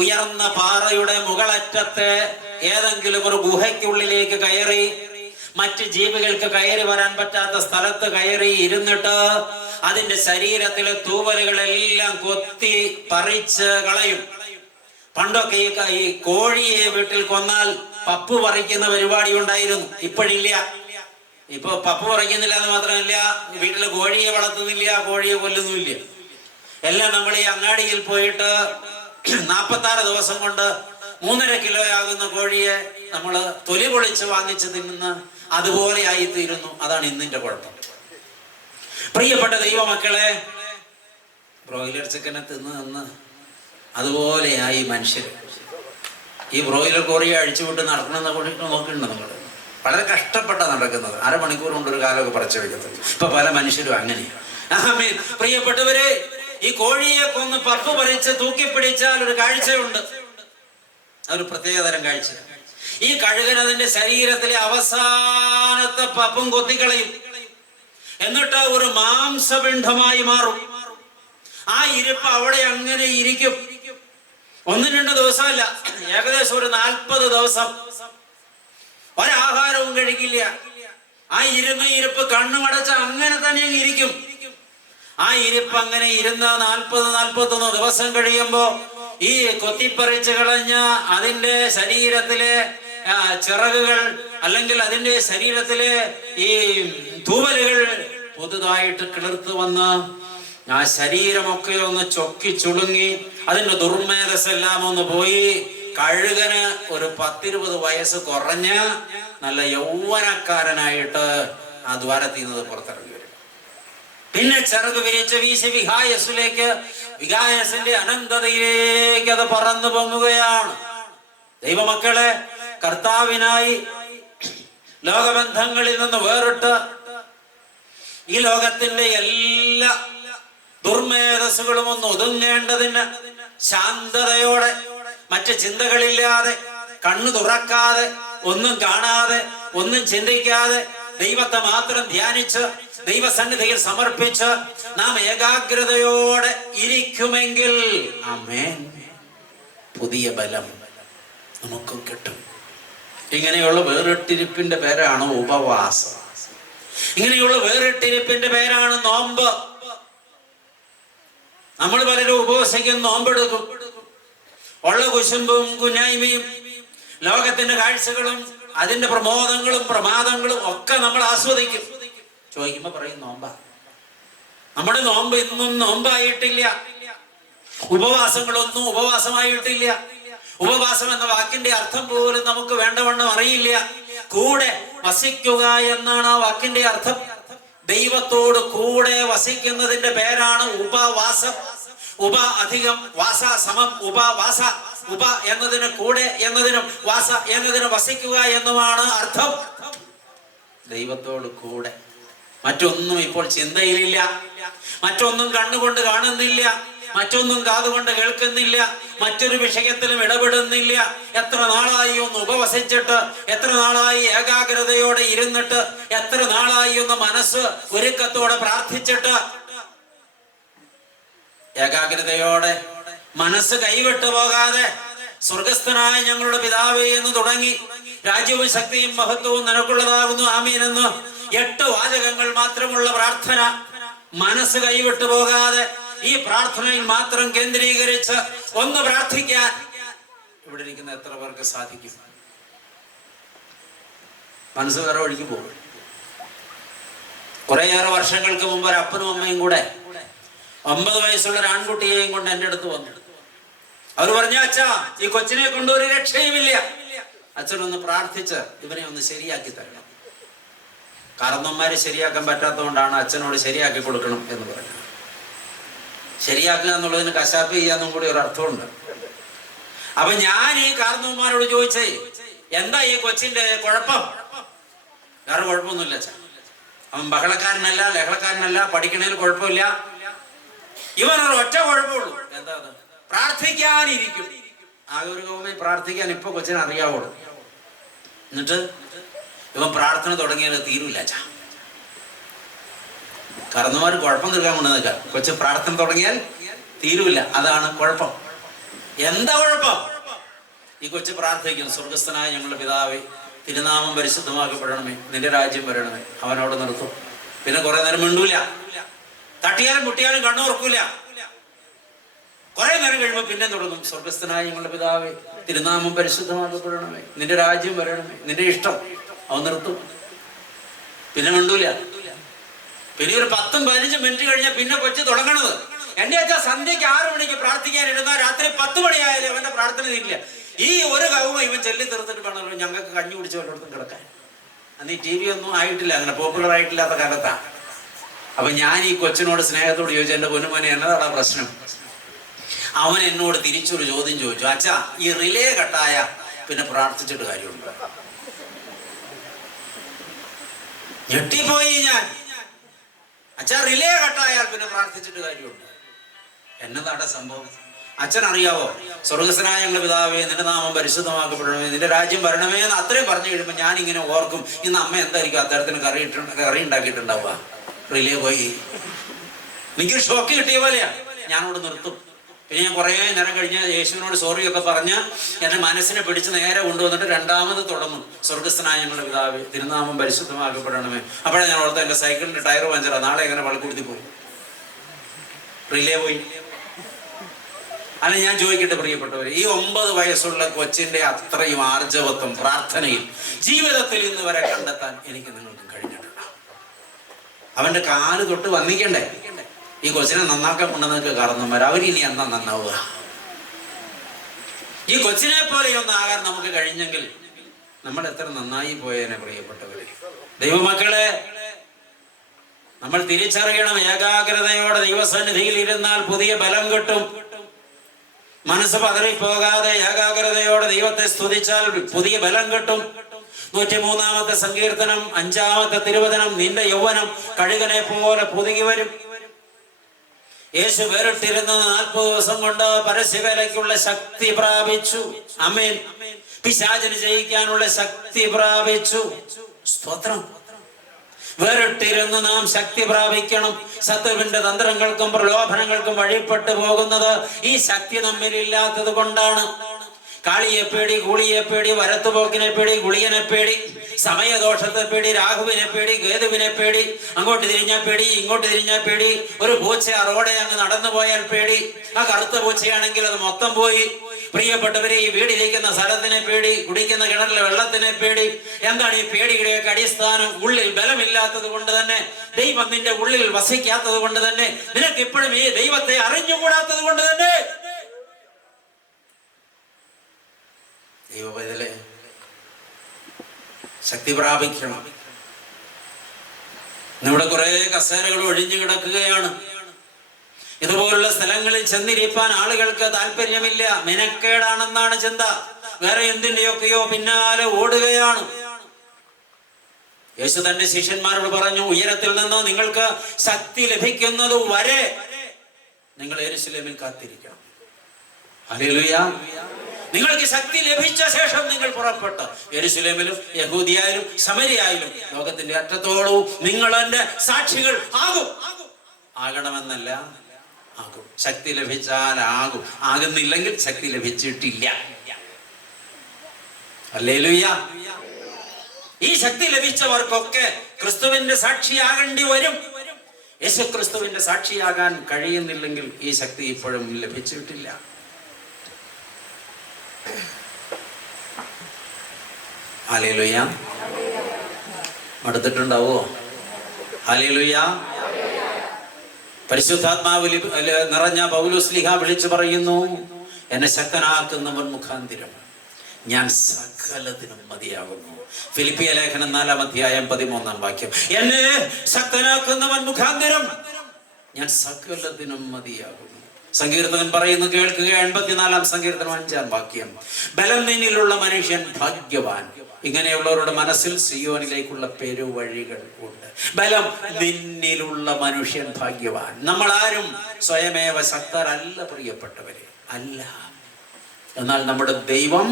ഉയർന്ന പാറയുടെ മുകളറ്റത്തെ ഏതെങ്കിലും ഒരു ഗുഹയ്ക്കുള്ളിലേക്ക് കയറി, മറ്റ് ജീവികൾക്ക് കയറി വരാൻ പറ്റാത്ത സ്ഥലത്ത് കയറി ഇരുന്നിട്ട് അതിന്റെ ശരീരത്തിലെ തൂവലുകളെല്ലാം കൊത്തി പറിച്ച് കളയും. പണ്ടൊക്കെ ഈ കോഴിയെ വീട്ടിൽ കൊന്നാൽ പപ്പു പറിക്കുന്ന പരിപാടി ഉണ്ടായിരുന്നു. ഇപ്പോഴില്ല. ഇപ്പൊ പപ്പു പറിക്കുന്നില്ല എന്ന് മാത്രമല്ല, വീട്ടിൽ കോഴിയെ വളർത്തുന്നില്ല, കോഴിയെ കൊല്ലുന്നില്ല. എല്ലാം നമ്മൾ ഈ അങ്ങാടിയിൽ പോയിട്ട് 46 ദിവസം കൊണ്ട് 3.5 കിലോ ആകുന്ന കോഴിയെ നമ്മൾ തൊലി പൊളിച്ച് വാങ്ങിച്ച് തിന്നുന്ന അതുപോലെ ആയിത്തീരുന്നു. അതാണ് ഇന്നിന്റെ കുഴപ്പം. പ്രിയപ്പെട്ട ദൈവമക്കളെ, ബ്രോയിലർ ചിക്കനെ തിന്ന് അതുപോലെയായി മനുഷ്യർ. ഈ ബ്രോയിലർ കോഴിയെ അഴിച്ചുവിട്ട് നടക്കണമെന്ന് നോക്കുന്നുണ്ട് നിങ്ങൾ. വളരെ കഷ്ടപ്പെട്ട നടക്കുന്നത്. 1/2 മണിക്കൂർ കൊണ്ട് ഒരു കാലമൊക്കെ പറിച്ചു വെക്കത്തുള്ളൂ. ഇപ്പൊ പല മനുഷ്യരും അങ്ങനെയാണ്. പ്രിയപ്പെട്ടവരെ, ഈ കോഴിയെ കൊന്ന് പപ്പ് പറിച്ച് തൂക്കിപ്പിടിച്ചാൽ ഒരു കാഴ്ചയുണ്ട്. അതൊരു പ്രത്യേകതരം കാഴ്ച. ഈ കഴുകൻ അതിന്റെ ശരീരത്തിലെ അവസാനത്തെ പപ്പും കൊത്തിക്കളയും. എന്നിട്ട് ഒരു മാംസപിണ്ഡമായി മാറും. ആ ഇരിപ്പ് അവിടെ അങ്ങനെ ഇരിക്കും. 1-2 ദിവസമല്ല, ഏകദേശം ഒരു 40 ദിവസം ഒരാഹാരവും കഴിക്കില്ല. ആ ഇരിപ്പ് കണ്ണുമടച്ച അങ്ങനെ തന്നെ ഇരിക്കും. ആ ഇരിപ്പ് അങ്ങനെ ഇരുന്ന 40-41 ദിവസം കഴിയുമ്പോ ഈ കൊത്തിപ്പറിച്ച് കളഞ്ഞ അതിന്റെ ശരീരത്തിലെ ചിറകുകൾ അല്ലെങ്കിൽ അതിന്റെ ശരീരത്തിലെ ഈ തൂവലുകൾ പുതുതായിട്ട് കിളിർത്ത് വന്ന് ആ ശരീരമൊക്കെ ഒന്ന് ചൊക്കി ചുളുങ്ങി അതിന്റെ ദുർമേധസ്സെല്ലാം ഒന്ന് പോയി കഴുകന് ഒരു 10-20 വയസ്സ് കുറഞ്ഞ നല്ല യൗവനക്കാരനായിട്ട് ആ ദ്വാരത്തിൽ നിന്ന് പുറത്തിറങ്ങി വരും. പിന്നെ ചിറക് വിരിച്ച് വീശി വികായസിന്റെ അനന്തതയിലേക്ക് അത് പറന്നു പൊങ്ങുകയാണ്. ദൈവമക്കളെ, കർത്താവിനായി ലോകബന്ധങ്ങളിൽ നിന്ന് വേറിട്ട് ഈ ലോകത്തിന്റെ എല്ലാ ദുർമേധസ്സുകളും ഒന്ന് ഒതുങ്ങേണ്ടതിന് ശാന്തതയോടെ, മറ്റ് ചിന്തകളില്ലാതെ, കണ്ണു തുറക്കാതെ, ഒന്നും കാണാതെ, ഒന്നും ചിന്തിക്കാതെ ദൈവത്തെ മാത്രം ധ്യാനിച്ച് ദൈവസന്നിധിയിൽ സമർപ്പിച്ച് നാം ഏകാഗ്രതയോടെ ഇരിക്കുമെങ്കിൽ ആമേൻ, പുതിയ ബലം നമുക്കും കിട്ടും. ഇങ്ങനെയുള്ള വേറിട്ടിരിപ്പിന്റെ പേരാണ് ഉപവാസം. ഇങ്ങനെയുള്ള വേറിട്ടിരിപ്പിന്റെ പേരാണ് നോമ്പ്. നമ്മൾ പലരും ഉപവസിക്കും, നോമ്പെടുക്കും. ഉള്ള കുശുമ്പും കുഞ്ഞായ്മയും ലോകത്തിന്റെ കാഴ്ചകളും അതിന്റെ പ്രമോദങ്ങളും പ്രമാദങ്ങളും ഒക്കെ നമ്മൾ ആസ്വദിക്കും. ചോദിക്കുമ്പോ പറയും നോമ്പാ. നമ്മുടെ നോമ്പ് ഇന്നും നോമ്പായിട്ടില്ല. ഉപവാസങ്ങളൊന്നും ഉപവാസമായിട്ടില്ല. ഉപവാസം എന്ന വാക്കിന്റെ അർത്ഥം പോലും നമുക്ക് വേണ്ടവണ്ണം അറിയില്ല. കൂടെ വസിക്കുക എന്നാണ് ആ വാക്കിന്റെ അർത്ഥം. ദൈവത്തോട് കൂടെ വസിക്കുന്നതിന്റെ പേരാണ് ഉപവാസം. ഉപ അധികം വാസ സമം ഉപവാസ. ഉപ എന്നതിന് കൂടെ എന്നതിനും വാസ എന്നതിനും വസിക്കുക എന്നുമാണ് അർത്ഥം. ദൈവത്തോട് കൂടെ. മറ്റൊന്നും ഇപ്പോൾ ചിന്തയിലില്ല. മറ്റൊന്നും കണ്ണുകൊണ്ട് കാണുന്നില്ല. മറ്റൊന്നും കാതുകൊണ്ട് കേൾക്കുന്നില്ല. മറ്റൊരു വിഷയത്തിലും ഇടപെടുന്നില്ല. എത്ര നാളായി ഒന്ന് ഉപവസിച്ചിട്ട്, എത്ര നാളായി ഏകാഗ്രതയോടെ ഇരുന്നിട്ട്, എത്ര നാളായി ഒന്ന് മനസ്സ് ഒരുക്കത്തോടെ പ്രാർത്ഥിച്ചിട്ട്. ഏകാഗ്രതയോടെ മനസ്സ് കൈവിട്ടു പോകാതെ സ്വർഗസ്ഥനായ ഞങ്ങളുടെ പിതാവേ എന്ന് തുടങ്ങി രാജ്യവും ശക്തിയും മഹത്വവും നിനക്കുള്ളതാകുന്നു ആമീൻ എന്ന് 8 വാചകങ്ങൾ മാത്രമുള്ള പ്രാർത്ഥന, മനസ്സ് കൈവിട്ടു പോകാതെ ഈ പ്രാർത്ഥനയിൽ മാത്രം കേന്ദ്രീകരിച്ച് ഒന്ന് പ്രാർത്ഥിക്കാൻ ഇവിടെ ഇരിക്കുന്ന എത്ര പേർക്ക് സാധിക്കും? മനസ്സ് വേറെ ഒഴുകി പോകും. കുറേയേറെ വർഷങ്ങൾക്ക് മുമ്പ് ഒരു അപ്പനും അമ്മയും കൂടെ 9 വയസ്സുള്ള ഒരു ആൺകുട്ടിയെയും കൊണ്ട് എൻ്റെ അടുത്ത് വന്നു. അവർ പറഞ്ഞു, അച്ഛാ, ഈ കൊച്ചിനെ കൊണ്ട് ഒരു രക്ഷയുമില്ല. അച്ഛനൊന്ന് പ്രാർത്ഥിച്ച് ഇവനെ ഒന്ന് ശരിയാക്കി തരണം. കാരണന്മാരെ ശരിയാക്കാൻ പറ്റാത്തതുകൊണ്ടാണ് അച്ഛനോട് ശരിയാക്കി കൊടുക്കണം എന്ന് പറഞ്ഞു. ശരിയാക്കുക എന്നുള്ളതിന് കശാപ്പ് ചെയ്യാന്നും കൂടി ഒരു അർത്ഥമുണ്ട്. അപ്പൊ ഞാൻ ഈ കാരണന്മാരോട് ചോദിച്ചേ, എന്താ ഈ കൊച്ചിന്റെ കുഴപ്പം? വേറെ കുഴപ്പമൊന്നുമില്ല അച്ഛൻ. അവൻ ബഹളക്കാരനല്ല, ലഹളക്കാരനല്ല, പഠിക്കണേൽ കുഴപ്പമില്ല. ഇവനൊരു ഒറ്റ കുഴപ്പമുള്ളൂ. എന്താ അത്? പ്രാർത്ഥിക്കാനിരിക്കും. ആകെ ഒരു ഗവൺമെന്റ് പ്രാർത്ഥിക്കാൻ ഇപ്പൊ കൊച്ചിനെ അറിയാവുള്ളൂ. എന്നിട്ട് ഇവൻ പ്രാർത്ഥന തുടങ്ങിയാൽ തീരൂല അച്ഛാ. കാരണന്മാർ കുഴപ്പം തീർക്കാൻ കൊണ്ടു നിൽക്കാം. കൊച്ചു പ്രാർത്ഥന തുടങ്ങിയാൽ തീരൂല. അതാണ് കുഴപ്പം. എന്താ കുഴപ്പം? ഈ കൊച്ചു പ്രാർത്ഥിക്കും, സ്വർഗസ്ഥനായ ഞങ്ങളുടെ പിതാവേ, തിരുനാമം പരിശുദ്ധമാക്കപ്പെടണമേ, നിന്റെ രാജ്യം വരണമേ. അവനോട് നിർത്തും. പിന്നെ കുറെ നേരം മിണ്ടൂല, തട്ടിയാലും മുട്ടിയാലും കണ്ണുറക്കൂല. കുറെ നേരം കഴിയുമ്പോൾ പിന്നെ തുടങ്ങും, സ്വർഗസ്ഥനായ ഞങ്ങളുടെ പിതാവേ, തിരുനാമം പരിശുദ്ധമാക്കപ്പെടണമേ, നിന്റെ രാജ്യം വരണമേ, നിന്റെ ഇഷ്ടം. അവൻ നിർത്തും, പിന്നെ മിണ്ടൂല. പിന്നെ ഒരു 10-15 മിനിറ്റ് കഴിഞ്ഞാൽ പിന്നെ കൊച്ചു തുടങ്ങണത്, എന്റെ അച്ഛാ സന്ധ്യക്ക് 6 മണിക്ക് പ്രാർത്ഥിക്കാൻ ഇരുന്നാൽ രാത്രി 10 മണിയായാലും അവന്റെ പ്രാർത്ഥന ഇല്ല. ഈ ഒരു കവുമ ഇവൻ ചെല്ലി തീർത്തിട്ട് വേണമല്ലോ ഞങ്ങൾക്ക് കഞ്ഞി കുടിച്ച് വല്ലയിടത്തും കിടക്കാൻ. അന്ന് ഈ TV ഒന്നും ആയിട്ടില്ല, അങ്ങനെ പോപ്പുലർ ആയിട്ടില്ലാത്ത കാലത്താണ്. അപ്പൊ ഞാൻ ഈ കൊച്ചിനോട് സ്നേഹത്തോട് ചോദിച്ചു, എന്റെ പൊന്നുമോനെ എന്നതാണ് പ്രശ്നം? അവൻ എന്നോട് തിരിച്ചൊരു ചോദ്യം ചോദിച്ചു, അച്ഛാ ഈ റിലേ കട്ടായ പിന്നെ പ്രാർത്ഥിച്ചിട്ട് കാര്യമുണ്ട്? ഞെട്ടിപ്പോയി ഞാൻ. അച്ഛാ റിലേ കട്ടായാൽ പിന്നെ പ്രാർത്ഥിച്ചിട്ട് കാര്യമുണ്ട്? എന്നതാണ് സംഭവം? അച്ഛൻ അറിയാവോ, സ്വർഗസ്ഥനായ ഞങ്ങളുടെ പിതാവേ, നിന്റെ നാമം പരിശുദ്ധമാക്കപ്പെടണമേ, നിന്റെ രാജ്യം വരണമേ എന്ന് അത്രയും പറഞ്ഞു കഴിയുമ്പോൾ ഞാൻ ഇങ്ങനെ ഓർക്കും, ഇന്ന് അമ്മ എന്തായിരിക്കും അത്തരത്തിന് കറി ഉണ്ടാക്കിയിട്ടുണ്ടാവുക? റിലേ പോയി. എനിക്ക് ഷോക്ക് കിട്ടിയ പോലെയാ. ഞാനോട് നിർത്തും. പിന്നെ ഞാൻ കുറേ നേരം കഴിഞ്ഞ് യേശുവിനോട് സോറിയൊക്കെ പറഞ്ഞ് എന്റെ മനസ്സിനെ പിടിച്ച് നേരെ കൊണ്ടുവന്നിട്ട് രണ്ടാമത് തുടങ്ങും, സ്വർഗസ്ഥനായ ഞങ്ങളുടെ പിതാവേ, തിരുനാമം പരിശുദ്ധമാക്കപ്പെടണമേ. അപ്പോഴേ ഞാൻ ഓർത്ത് എന്റെ സൈക്കിളിന്റെ ടയർ പഞ്ചറാ, നാളെ എങ്ങനെ പള്ളിക്കൂടത്തി പോകും? റിലേ പോയി. അല്ല, ഞാൻ ചോദിക്കട്ടെ പ്രിയപ്പെട്ടവരെ, ഈ 9 വയസ്സുള്ള കൊച്ചിന്റെ അത്രയും ആർജവത്വം പ്രാർത്ഥനയിൽ ജീവിതത്തിൽ ഇന്ന് വരെ കണ്ടെത്താൻ എനിക്ക് നിങ്ങൾക്ക് കഴിഞ്ഞിട്ടുണ്ട്. അവന്റെ കാല് തൊട്ട് വന്നിക്കണ്ടേ? ഈ കൊച്ചിനെ നന്നാക്കാൻ കൊണ്ടുവന്നൊക്കെ കാരണന്മാർ, അവരിനി എന്നാ നന്നാവുക? ഈ കൊച്ചിനെ പോലെ ഒന്നാകാൻ നമുക്ക് കഴിഞ്ഞെങ്കിൽ നമ്മൾ എത്ര നന്നായി പോയേനെ പ്രിയപ്പെട്ടവരെ. ദൈവമക്കളെ, നമ്മൾ തിരിച്ചറിയണം, ഏകാഗ്രതയോടെ ദൈവസന്നിധിയിൽ ഇരുന്നാൽ പുതിയ ബലം കിട്ടും. മനസ്സ് പതറിപ്പോകാതെ ഏകാഗ്രതയോടെ ദൈവത്തെ സ്തുതിച്ചാൽ പുതിയ ബലം കിട്ടും. 103-ാമത്തെ സങ്കീർത്തനം 5-ാമത്തെ തിരുവചനം, നിന്റെ യൗവനം കഴുകനെ പോലെ പുതുകി വരും. യേശു വേറിട്ടിരുന്നത് 40 ദിവസം കൊണ്ട് പരസ്യവേലയ്ക്കുള്ള ശക്തി പ്രാപിച്ചു. ആമേൻ. പിശാചിനെ ജയിക്കാനുള്ള ശക്തി പ്രാപിച്ചു. സ്തോത്രം. വേറിട്ടിരുന്ന് നാം ശക്തി പ്രാപിക്കണം. ശത്രുവിന്റെ തന്ത്രങ്ങൾക്കും പ്രലോഭനങ്ങൾക്കും വഴിപ്പെട്ടു പോകുന്നത് ഈ ശക്തി നമ്മിലില്ലാത്തത് കൊണ്ടാണ്. കാളിയെ പേടി, കൂളിയെ പേടി, വരത്തുപോക്കിനെ പേടി, ഗുളിയനെ പേടി, സമയദോഷത്തെ പേടി, രാഹുവിനെ പേടി, കേതുവിനെ പേടി, അങ്ങോട്ട് തിരിഞ്ഞാൽ പേടി, ഇങ്ങോട്ട് തിരിഞ്ഞാൽ പേടി, ഒരു പൂച്ച റോഡെ അങ്ങ് നടന്നു പോയാൽ പേടി, ആ കറുത്ത പൂച്ചയാണെങ്കിൽ അത് മൊത്തം പോയി. പ്രിയപ്പെട്ടവരെ, ഈ വീടിരിക്കുന്ന സ്ഥലത്തിനെ പേടി, കുടിക്കുന്ന കിണറിലെ വെള്ളത്തിനെ പേടി. എന്താണ് ഈ പേടിയുടെയൊക്കെ അടിസ്ഥാനം? ഉള്ളിൽ ബലമില്ലാത്തത് കൊണ്ട് തന്നെ, ദൈവം നിന്റെ ഉള്ളിൽ വസിക്കാത്തത് കൊണ്ട് തന്നെ, നിനക്ക് ഇപ്പോഴും ഈ ദൈവത്തെ അറിഞ്ഞുകൂടാത്തത് കൊണ്ട് തന്നെ. ദൈവപൈതലേ, ശക്തി പ്രാപിക്കണം. ഇവിടെ കുറെ കസേരകൾ ഒഴിഞ്ഞു കിടക്കുകയാണ്. ഇതുപോലുള്ള സ്ഥലങ്ങളിൽ ചെന്നിരിപ്പാൻ ആളുകൾക്ക് താല്പര്യമില്ല. മെനക്കേടാണെന്നാണ് ചിന്ത. വേറെ എന്തിന്റെയൊക്കെയോ പിന്നാലെ ഓടുകയാണ്. യേശു തന്റെ ശിഷ്യന്മാരോട് പറഞ്ഞു, ഉയരത്തിൽ നിന്ന് നിങ്ങൾക്ക് ശക്തി ലഭിക്കുന്നത് വരെ നിങ്ങൾ യെരൂശലേമിൽ കാത്തിരിക്കണം. ഹല്ലേലൂയ. നിങ്ങൾക്ക് ശക്തി ലഭിച്ച ശേഷം നിങ്ങൾ പുറപ്പെട്ട് യെരൂശലേമിലും യഹൂദിയായാലും ശമരിയായാലും ലോകത്തിന്റെ അറ്റത്തോളവും നിങ്ങൾ എന്റെ സാക്ഷികൾ ആകും. ആകണമെന്നല്ല, ആകും. ശക്തി ലഭിച്ചാൽ ആകും. ആകുന്നില്ലെങ്കിൽ ശക്തി ലഭിച്ചിട്ടില്ല. ഹല്ലേലൂയ. ഈ ശക്തി ലഭിച്ചവർക്കൊക്കെ ക്രിസ്തുവിന്റെ സാക്ഷിയാകേണ്ടി വരും. യേശു ക്രിസ്തുവിന്റെ സാക്ഷിയാകാൻ കഴിയുന്നില്ലെങ്കിൽ ഈ ശക്തി ഇപ്പോഴും ലഭിച്ചിട്ടില്ല. ഹല്ലേലൂയ. മടുത്തിട്ടുണ്ടാവോ? ഹല്ലേലൂയ. പരിശുദ്ധാത്മാവിൽ നിറഞ്ഞ പൗലോസ്ലീഹ വിളിച്ചു പറയുന്നു, എന്നെ ശക്തനാക്കുന്നവൻ മുഖാന്തിരം ഞാൻ സകലത്തിനും മതിയാകുന്നു. ഫിലിപ്പിയ ലേഖനം 4-ാം അധ്യായം 13-ാം വാക്യം. എന്നെ ശക്തനാക്കുന്നവൻ മുഖാന്തിരം ഞാൻ സകലത്തിനും മതിയാകുന്നു. സങ്കീർത്തകൻ പറയുന്നു, കേൾക്കുക. 84-ാം സങ്കീർത്തനം 5-ാം വാക്യം. ബലം നിന്നിലുള്ള മനുഷ്യൻ ഭാഗ്യവാൻ. ഇങ്ങനെയുള്ളവരുടെ മനസ്സിൽ സിയോനിലേക്കുള്ള പെരുവഴികൾ ഉണ്ട്. ബലം നിന്നിലുള്ള മനുഷ്യൻ ഭാഗ്യവാൻ. നമ്മൾ ആരും സ്വയമേവ ശക്തരല്ല പ്രിയപ്പെട്ടവരെ, അല്ല. എന്നാൽ നമ്മുടെ ദൈവം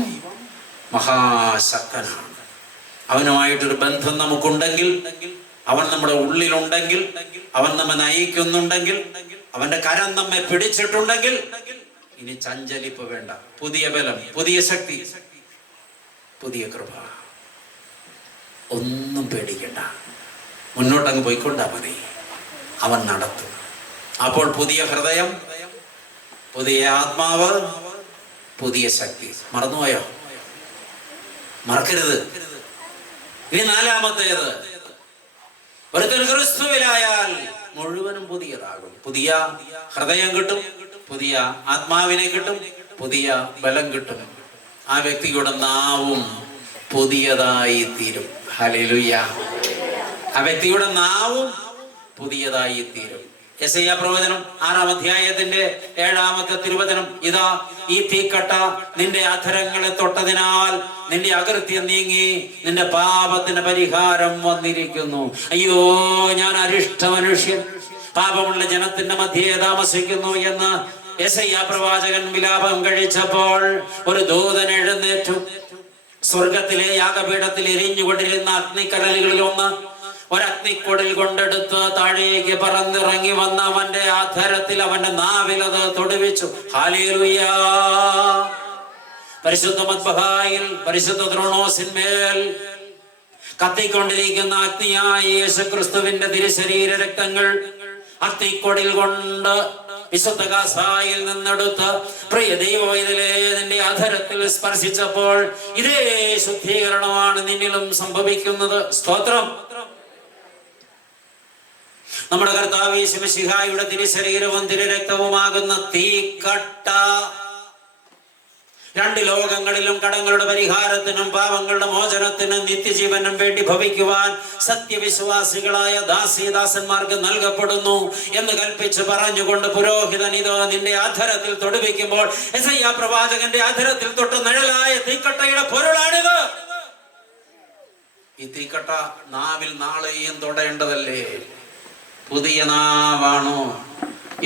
മഹാശക്തനാണ്. അവനുമായിട്ടൊരു ബന്ധം നമുക്കുണ്ടെങ്കിൽ, അവൻ നമ്മുടെ ഉള്ളിലുണ്ടെങ്കിൽ, അവൻ നമ്മെ നയിക്കുന്നുണ്ടെങ്കിൽ, അവന്റെ കരം നമ്മെ പിടിച്ചിട്ടുണ്ടെങ്കിൽ ഇനി ചഞ്ചലിപ്പ് വേണ്ട. പുതിയ ബലം, പുതിയ ശക്തി, പുതിയ കൃപ. ഒന്നും പേടിക്കണ്ട, മുന്നോട്ടങ്ങ് പോയിക്കൊണ്ടാ മതി. അവൻ നടത്തും. അപ്പോൾ പുതിയ ഹൃദയം, പുതിയ ആത്മാവ്, പുതിയ ശക്തി. മറന്നുപോയോ? മറക്കരുത്. ഇനി നാലാമത്തേത്, ഒരുത്തൻ ക്രിസ്തുവിലായാൽ മുഴുവനും പുതിയതാകും. പുതിയ ഹൃദയം കിട്ടും, പുതിയ ആത്മാവിനെ കിട്ടും, പുതിയ ബലം കിട്ടും. ആ വ്യക്തിയുടെ നാവും പുതിയതായി തീരും. ഹല്ലേലൂയ. ആ വ്യക്തിയുടെ നാവും പുതിയതായി തീരും. യെശയ്യാ പ്രവചനം 6-ാം അധ്യായത്തിന്റെ 7-ാമത്തെ തിരുവചനം, ഇതാ ഈ തീക്കട്ട നിന്റെ അധരങ്ങളെ തൊട്ടതിനാൽ നിന്റെ അകൃത്യം നീങ്ങി, നിന്റെ പാപത്തിന് പരിഹാരം വന്നിരിക്കുന്നു. അയ്യോ, ഞാൻ അരിഷ്ട മനുഷ്യൻ, പാപമുള്ള ജനത്തിന്റെ മധ്യേ താമസിക്കുന്നു എന്ന് യെശയ്യാ പ്രവാചകൻ വിലാപം കഴിച്ചപ്പോൾ ഒരു ദൂതൻ എഴുന്നേറ്റു. സ്വർഗത്തിലെ യാഗപീഠത്തിൽ എരിഞ്ഞുകൊണ്ടിരുന്ന അഗ്നിക്കടലുകളിൽ ഒരഗ്നിക്കൊടിൽ കൊണ്ടെടുത്ത് താഴേക്ക് പറന്നിറങ്ങി വന്ന അവന്റെ ആധരത്തിൽ, അവന്റെ നാവിൽ അത് തൊടുവിച്ചു. ഹല്ലേലൂയ. പരിശുദ്ധ മദ്ബഹായിൽ, പരിശുദ്ധ ത്രോണോസിന്മേൽ കത്തിക്കൊണ്ടിരിക്കുന്ന അഗ്നിയായ യേശുക്രിസ്തുവിന്റെ തിരുശരീര രക്തങ്ങൾ അഗ്നിക്കൊടിൽ കൊണ്ട് വിശുദ്ധ കാസായിൽ നിന്നെടുത്ത് പ്രിയ ദൈവവൈതലേ നിന്റെ അധരത്തിൽ സ്പർശിച്ചപ്പോൾ ഇതേ ശുദ്ധീകരണമാണ് നിന്നിലും സംഭവിക്കുന്നത്. സ്തോത്രം. നമ്മുടെ കർത്താവ് യേശു മിശിഹായുടെ തിരുശരീരവും തിരുരക്തവുമാകുന്ന തീക്കട്ട രണ്ട് ലോകങ്ങളിലും കടങ്ങളുടെ പരിഹാരത്തിനും പാപങ്ങളുടെ മോചനത്തിനും നിത്യജീവനും വേണ്ടി ഭവിക്കുവാൻ സത്യവിശ്വാസികളായ ദാസീദാസന്മാർക്ക് നൽകപ്പെടുന്നു എന്ന് കൽപ്പിച്ച് പറഞ്ഞുകൊണ്ട് പുരോഹിതൻ ഇത് നിന്റെ അധരത്തിൽ തൊടുവിക്കുമ്പോൾ യെശയ്യാ പ്രവാചകന്റെ അധരത്തിൽ തൊട്ട് നിഴലായ തീക്കട്ടയുടെ പൊരുളാണിത്. ഈ തീക്കട്ട നാവിൽ നാളെയും തൊടേണ്ടതല്ലേ? പുതിയ നാവാണോ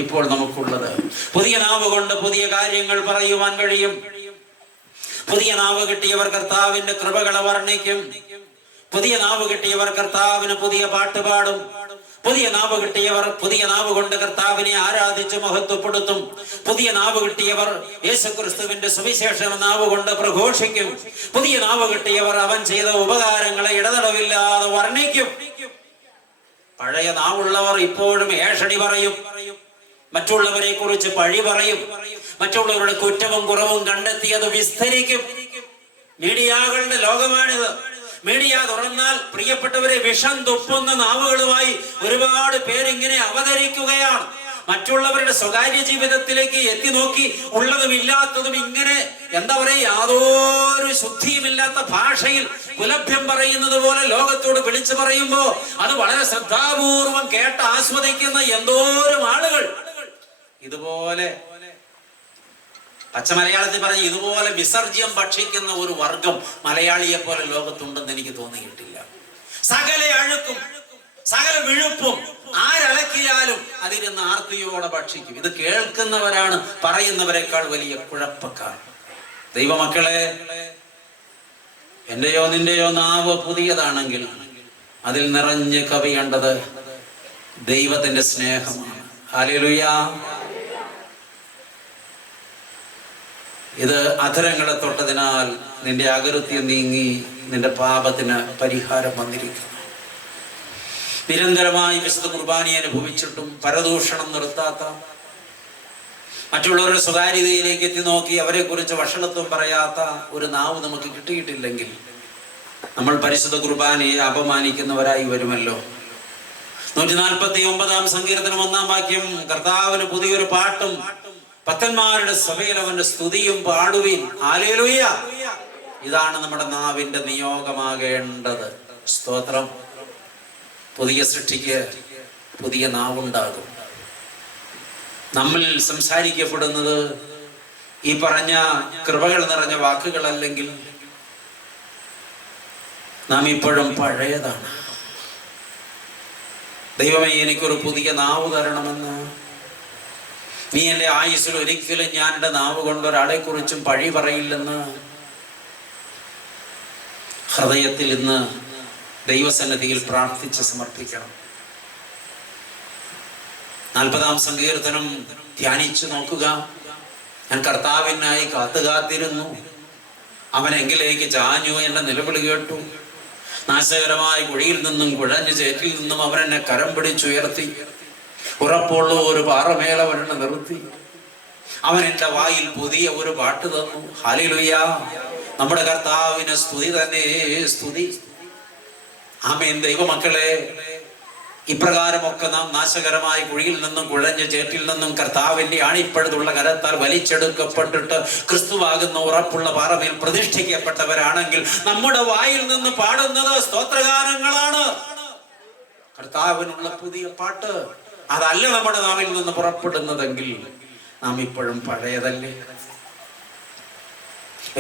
ഇപ്പോൾ നമുക്കുള്ളത്? പുതിയ നാവ് കൊണ്ട് പുതിയ കാര്യങ്ങൾ പറയുവാൻ കഴിയും. പുതിയ നാവ് കിട്ടിയവർ കർത്താവിന്റെ കൃപകളെ വർണ്ണിക്കും. പുതിയ നാവ് കിട്ടിയവർ കർത്താവിന് പുതിയ പാട്ട് പാടും. പുതിയ നാവ് കിട്ടിയവർ പുതിയ നാവ് കൊണ്ട് കർത്താവിനെ ആരാധിച്ച് മഹത്വപ്പെടുത്തും. പുതിയ നാവ് കിട്ടിയവർ യേശുക്രിസ്തുവിന്റെ സുവിശേഷം നാവ് കൊണ്ട് പ്രഘോഷിക്കും. പുതിയ നാവ് കിട്ടിയവർ അവൻ ചെയ്ത ഉപകാരങ്ങളെ ഇടതടവില്ലാതെ വർണ്ണിക്കും. പഴയ നാവുള്ളവർ ഇപ്പോഴും ഏഷണി പറയും, മറ്റുള്ളവരെ കുറിച്ച് പഴി പറയും, മറ്റുള്ളവരുടെ കുറ്റവും കുറവും കണ്ടെത്തി അത് വിസ്തരിക്കും. മീഡിയകളുടെ ലോകമാണിത്. മീഡിയ തുറന്നാൽ പ്രിയപ്പെട്ടവരെ വിഷം തുപ്പുന്ന നാവുകളുമായി ഒരുപാട് പേരിങ്ങനെ അവതരിക്കുകയാണ്. മറ്റുള്ളവരുടെ സ്വകാര്യ ജീവിതത്തിലേക്ക് എത്തി നോക്കി ഉള്ളതും ഇല്ലാത്തതും ഇങ്ങനെ എന്താ പറയുക, യാതൊരു ശുദ്ധിയുമില്ലാത്ത ഭാഷയിൽ കുലഭ്യം പറയുന്നത് പോലെ ലോകത്തോട് വിളിച്ചു പറയുമ്പോ അത് വളരെ ശ്രദ്ധാപൂർവം കേട്ട് ആസ്വദിക്കുന്ന എന്തോരം ആളുകൾ ഇതുപോലെ, പച്ച മലയാളത്തിൽ പറഞ്ഞ് ഇതുപോലെ വിസർജ്യം ഭക്ഷിക്കുന്ന ഒരു വർഗം മലയാളിയെ പോലെ ലോകത്തുണ്ടെന്ന് എനിക്ക് തോന്നിയിട്ടില്ല. സകല അഴുക്കും സകല വിഴുപ്പും ആരലക്കിയാലും അതിരുന്ന് ആർത്തിയോടെ ഭക്ഷിക്കും. ഇത് കേൾക്കുന്നവരാണ് പറയുന്നവരെക്കാൾ വലിയ കുഴപ്പക്കാർ. ദൈവമക്കളെ, എന്റെയോ നിന്റെയോ നാവ് പുതിയതാണെങ്കിൽ അതിൽ നിറഞ്ഞ് കവിയേണ്ടത് ദൈവത്തിന്റെ സ്നേഹമാണ്. ഹല്ലേലൂയ. ഇത് അധരങ്ങളെ തൊട്ടതിനാൽ നിന്റെ അകൃത്യം നീങ്ങി, നിന്റെ പാപത്തിന് പരിഹാരം വന്നിരിക്കുന്നു. നിരന്തരമായി വിശുദ്ധ കുർബാനയെ അനുഭവിച്ചിട്ടും പരദൂഷണം നിർത്താത്ത, മറ്റുള്ളവരുടെ സ്വകാര്യതയിലേക്ക് എത്തി നോക്കി അവരെ കുറിച്ച് വഷളത്വം പറയാത്ത ഒരു നാവ് നമുക്ക് കിട്ടിയിട്ടില്ലെങ്കിൽ നമ്മൾ പരിശുദ്ധ കുർബാനയെ അപമാനിക്കുന്നവരായി വരുമല്ലോ. 149-ാം സങ്കീർത്തനം 1-ാം വാക്യം, കർത്താവിന് പുതിയൊരു പാട്ടും ഭക്തന്മാരുടെ സഭയിൽ അവന്റെ സ്തുതിയും പാടുവിൻ. ഹല്ലേലൂയ. ഇതാണ് നമ്മുടെ നാവിന്റെ നിയോഗമാകേണ്ടത്. സ്തോത്രം. പുതിയ സൃഷ്ടിക്ക് പുതിയ നാവുണ്ടാകും. നമ്മൾ സംസാരിക്കപ്പെടുന്നത് ഈ പറഞ്ഞ കൃപകൾ നിറഞ്ഞ വാക്കുകളല്ലെങ്കിൽ നാം ഇപ്പോഴും പഴയതാണ്. ദൈവമേ, എനിക്കൊരു പുതിയ നാവ് തരണമെന്ന്, നീ എൻ്റെ ആയുസ്സിൽ ഒരിക്കലും ഞാൻ എൻ്റെ നാവ് കൊണ്ട് ഒരാളെ കുറിച്ചും പഴി പറയില്ലെന്ന് ഹൃദയത്തിൽ ഇന്ന് ദൈവസന്നിധിയിൽ പ്രാർത്ഥിച്ച് സമർപ്പിക്കണം. 40-ാം സങ്കീർത്തനം ധ്യാനിച്ചു നോക്കുക. ഞാൻ കർത്താവിനായി കാത്തിരുന്നു. അവനെങ്കിലേക്ക് ചാഞ്ഞു, എന്റെ നിലവിളി കേട്ടു. നാശകരമായ കുഴിയിൽ നിന്നും കുഴഞ്ഞ ചേറ്റിൽ നിന്നും അവൻ എന്നെ കരം പിടിച്ചുയർത്തി. ഉറപ്പുള്ള ഒരു പാറമേൽ അവൻ എന്നെ നിർത്തി. അവൻ എൻ്റെ വായിൽ പുതിയ ഒരു പാട്ട് തന്നു. ഹല്ലേലൂയ! നമ്മുടെ കർത്താവിന് സ്തുതി തന്നെ സ്തുതി. ആമേൻ. ദൈവമക്കളെ, ഇപ്രകാരമൊക്കെ നാം നാശകരമായ കുഴിയിൽ നിന്നും കുഴഞ്ഞ ചേറ്റിൽ നിന്നും കർത്താവിന്റെ ആണിപ്പഴുതുള്ള കരത്താൽ വലിച്ചെടുക്കപ്പെട്ടിട്ട് ക്രിസ്തുവാകുന്ന ഉറപ്പുള്ള പാറമേൽ പ്രതിഷ്ഠിക്കപ്പെട്ടവരാണെങ്കിൽ നമ്മുടെ വായിൽ നിന്ന് പാടുന്നത് സ്തോത്രഗാനങ്ങളാണ്. കർത്താവിനുള്ള പുതിയ പാട്ട്. അതല്ല നമ്മുടെ നാവിൽ നിന്ന് പുറപ്പെടുന്നതെങ്കിൽ നാം ഇപ്പോഴും പഴയതല്ലേ.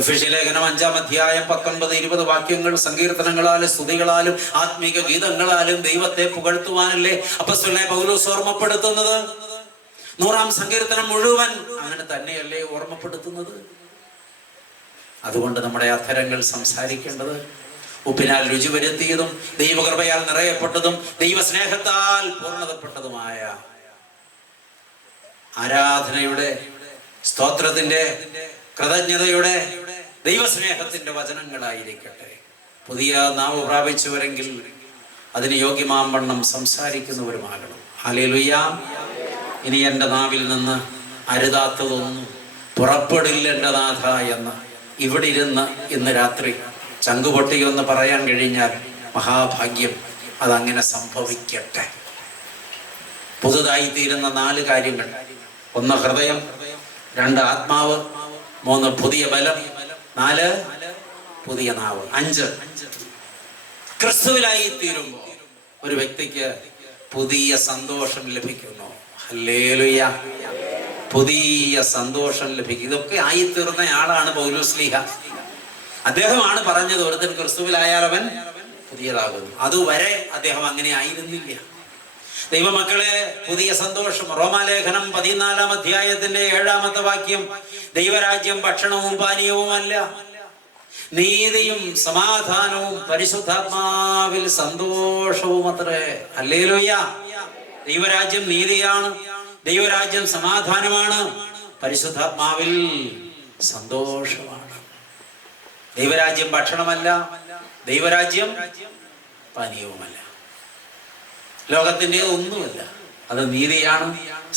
എഫെസ്യ ലേഖനം 5-ാം അധ്യായം 19-20 വാക്യങ്ങൾ സങ്കീർത്തനങ്ങളാലും സ്തുതികളാലും ആത്മീക ഗീതങ്ങളാലും ദൈവത്തെ പുകഴ്ത്തുവാനല്ലേ അപ്പോസ്തലനായ പൗലോസ് ഓർമ്മപ്പെടുത്തുന്നത്. 100-ാം സങ്കീർത്തനം മുഴുവൻ അങ്ങനെ തന്നെയല്ലേ ഓർമ്മപ്പെടുത്തുന്നത്. അതുകൊണ്ട് നമ്മുടെ അധരങ്ങൾ സംസാരിക്കേണ്ടത് ഉപ്പിനാൽ രുചി വരുത്തിയതും ദൈവകൃപയാൽ നിറയപ്പെട്ടതും ദൈവസ്നേഹത്താൽ പൂർണ്ണതപ്പെട്ടതുമായ ആരാധനയുടെ, സ്തോത്രത്തിന്റെ, കൃതജ്ഞതയുടെ, ദൈവസ്നേഹത്തിന്റെ വചനങ്ങളായിരിക്കട്ടെ. പുതിയ നാവ് പ്രാപിച്ചവരെങ്കിൽ അതിന് യോഗ്യമാവണ്ണം സംസാരിക്കുന്നവരുമാകണം. ഹല്ലേലൂയ! ഇനി എൻ്റെ നാവിൽ നിന്ന് അരുതാത്തതൊന്നും പുറപ്പെടില്ല എൻ്റെ നാഥ എന്ന് ഇവിടെ ഇരുന്ന് ഇന്ന് രാത്രി ചങ്കുപൊട്ടിയൊന്ന് പറയാൻ കഴിഞ്ഞാൽ മഹാഭാഗ്യം. അതങ്ങനെ സംഭവിക്കട്ടെ. പുതുതായി തീരുന്ന 4 കാര്യങ്ങൾ: 1 ഹൃദയം, 2 ആത്മാവ്, 3 പുതിയ ബലം, 4 പുതിയ നാവ്, 5 ക്രിസ്തുവിലായി തീരുമ്പോൾ ഒരു വ്യക്തിക്ക് പുതിയ സന്തോഷം ലഭിക്കുന്നു. ഹല്ലേലൂയ! പുതിയ സന്തോഷം ലഭിക്കും. ഇതൊക്കെ ആയിത്തീർന്ന ആളാണ് പൗലോസ്ലീഹ. അദ്ദേഹമാണ് പറഞ്ഞത്, ഒരുത്തൻ ക്രിസ്തുവിലായാൽ അവൻ പുതിയതാകുന്നു. അതുവരെ അദ്ദേഹം അങ്ങനെ ആയിരുന്നില്ല. ദൈവമക്കളെ, പുതിയ സന്തോഷം. റോമാലേഖനം 14-ാം അധ്യായത്തിന്റെ 7-ാമത്തെ വാക്യം: ദൈവരാജ്യം ഭക്ഷണവും പാനീയവുമല്ല, നീതിയും സമാധാനവും പരിശുദ്ധാത്മാവിൽ സന്തോഷവും അത്രേ. ഹല്ലേലൂയ! ദൈവരാജ്യം നീതിയാണ്, ദൈവരാജ്യം സമാധാനമാണ്, പരിശുദ്ധാത്മാവിൽ സന്തോഷമാണ്. ദൈവരാജ്യം ഭക്ഷണമല്ല, ദൈവരാജ്യം പാനീയവുമല്ല, ലോകത്തിന്റെ ഒന്നുമല്ല. അത് നീതിയാണ്,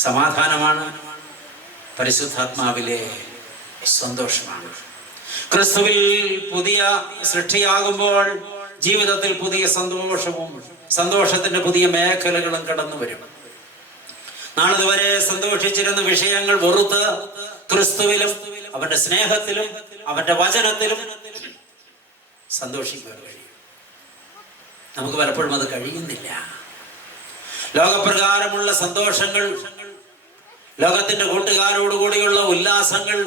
സമാധാനമാണ്, പരിശുദ്ധാത്മാവിലെ സന്തോഷമാണ്. ക്രിസ്തുവിൽ പുതിയ സൃഷ്ടിയാകുമ്പോൾ ജീവിതത്തിൽ പുതിയ സന്തോഷവും സന്തോഷത്തിന്റെ പുതിയ മേഖലകളും കടന്നു വരും. നാളിതുവരെ സന്തോഷിച്ചിരുന്ന വിഷയങ്ങൾ വെറുത്ത് ക്രിസ്തുവിലും അവന്റെ സ്നേഹത്തിലും അവന്റെ വചനത്തിലും സന്തോഷിക്കാൻ കഴിയും. നമുക്ക് പലപ്പോഴും അത് കഴിയുന്നില്ല. ലോകപ്രകാരമുള്ള സന്തോഷങ്ങൾ, ലോകത്തിന്റെ കൂട്ടുകാരോടുകൂടിയുള്ള ഉല്ലാസങ്ങൾ,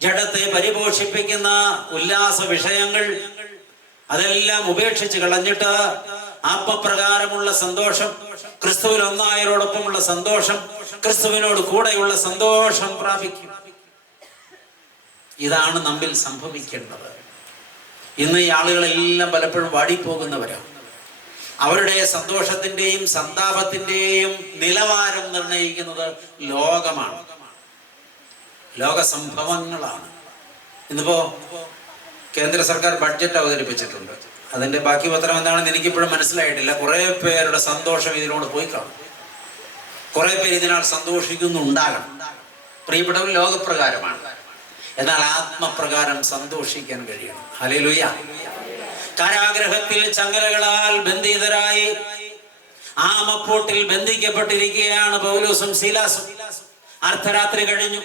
ജഡത്തെ പരിപോഷിപ്പിക്കുന്ന ഉല്ലാസ വിഷയങ്ങൾ, അതെല്ലാം ഉപേക്ഷിച്ച് കളഞ്ഞിട്ട് ആത്മപ്രകാരമുള്ള സന്തോഷം, ക്രിസ്തുവിൽ ഒന്നായരോടൊപ്പമുള്ള സന്തോഷം, ക്രിസ്തുവിനോട് കൂടെയുള്ള സന്തോഷം പ്രാപിക്കും. ഇതാണ് നമ്മിൽ സംഭവിക്കേണ്ടത്. ഇന്ന് ഈ ആളുകളെല്ലാം പലപ്പോഴും വാടിപ്പോകുന്നവരാണ്. അവരുടെ സന്തോഷത്തിന്റെയും സന്താപത്തിന്റെയും നിലവാരം നിർണയിക്കുന്നത് ലോകമാണ്, ലോകസംഭവങ്ങളാണ്. ഇന്നിപ്പോ കേന്ദ്ര സർക്കാർ ബഡ്ജറ്റ് അവതരിപ്പിച്ചിട്ടുണ്ട്. അതിന്റെ ബാക്കി പത്രം എന്താണെന്ന് എനിക്കിപ്പോഴും മനസ്സിലായിട്ടില്ല. കുറെ പേരുടെ സന്തോഷം ഇതിനോട് പോയി കാണും. കുറെ പേര് ഇതിനാൽ സന്തോഷിക്കുന്നുണ്ടാകണം. പ്രിയപ്പെട്ടവർ, ലോകപ്രകാരമാണ്. എന്നാൽ ആത്മപ്രകാരം സന്തോഷിക്കാൻ കഴിയണം. ഹല്ലേലൂയ! കാരാഗ്രഹത്തിൽ ചങ്ങലകളാൽ ബന്ധിതരായി ആമപ്പോട്ടിൽ ബന്ധിക്കപ്പെട്ടിരിക്കുകയാണ് പൗലോസും ശീലാസും. അർദ്ധരാത്രി കഴിഞ്ഞു.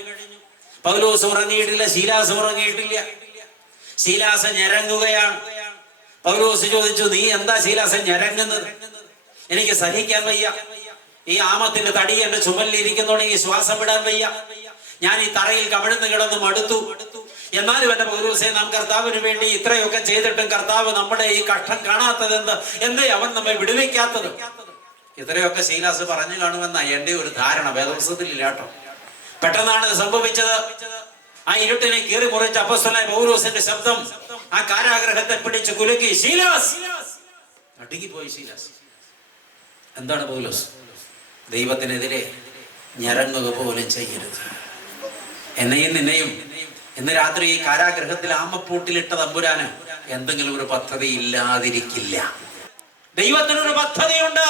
പൗലോസ് ഉറങ്ങിയിട്ടില്ല, ശീലാസ് ഉറങ്ങിയിട്ടില്ല. ശീലാസ് ഞരങ്ങുകയാണ്. പൗലോസ് ചോദിച്ചു, നീ എന്താ ശീലാസ് ഞരങ്ങുന്നത്? എനിക്ക് സഹിക്കാൻ വയ്യ. ഈ ആമത്തിന്റെ തടി എന്റെ ചുമലിലിരിക്കുന്നോണെങ്കിൽ ശ്വാസം വിടാൻ വയ്യ. ഞാൻ ഈ തറയിൽ കമിഴ്ന്ന് കിടന്ന് മടുത്തു. എന്നാലും എന്റെ പൗലോസേ, നാം കർത്താവിന് വേണ്ടി ഇത്രയൊക്കെ ചെയ്തിട്ടും കർത്താവ് നമ്മുടെ ഈ കഷ്ടം കാണാത്തതെന്ത്? എന്തേ അവൻ നമ്മെ വിടുവിക്കാത്തത്? ഇത്രയൊക്കെ ശീലാസ് പറഞ്ഞു കാണുമെന്ന എന്റെ ഒരു ധാരണ. വേദപുസ്തകത്തിലില്ല കേട്ടോ. പെട്ടെന്നാണ് ഇത് സംഭവിച്ചത്. ആ ഇരുട്ടിനെ കീറി മുറിച്ച അപ്പോസ്തലനായ പൗലോസിന്റെ ശബ്ദം ആ കാരാഗ്രഹത്തെ പിടിച്ച് കുലുക്കി. ശീലാസ് നടുങ്ങിപ്പോയി. ശീലാസ് എന്താണ് പൗലോസ്? ദൈവത്തിനെതിരെ ഞരങ്ങുക പോലും ചെയ്യരുത്. എന്നെയും നിന്നെയും ഇന്ന് രാത്രി ഈ കാരാഗ്രഹത്തിൽ ആമപ്പൂട്ടിലിട്ട തമ്പുരാന് എന്തെങ്കിലും ഒരു പദ്ധതി ഇല്ലാതിരിക്കില്ല. ദൈവത്തിനൊരു പദ്ധതിയുണ്ട്.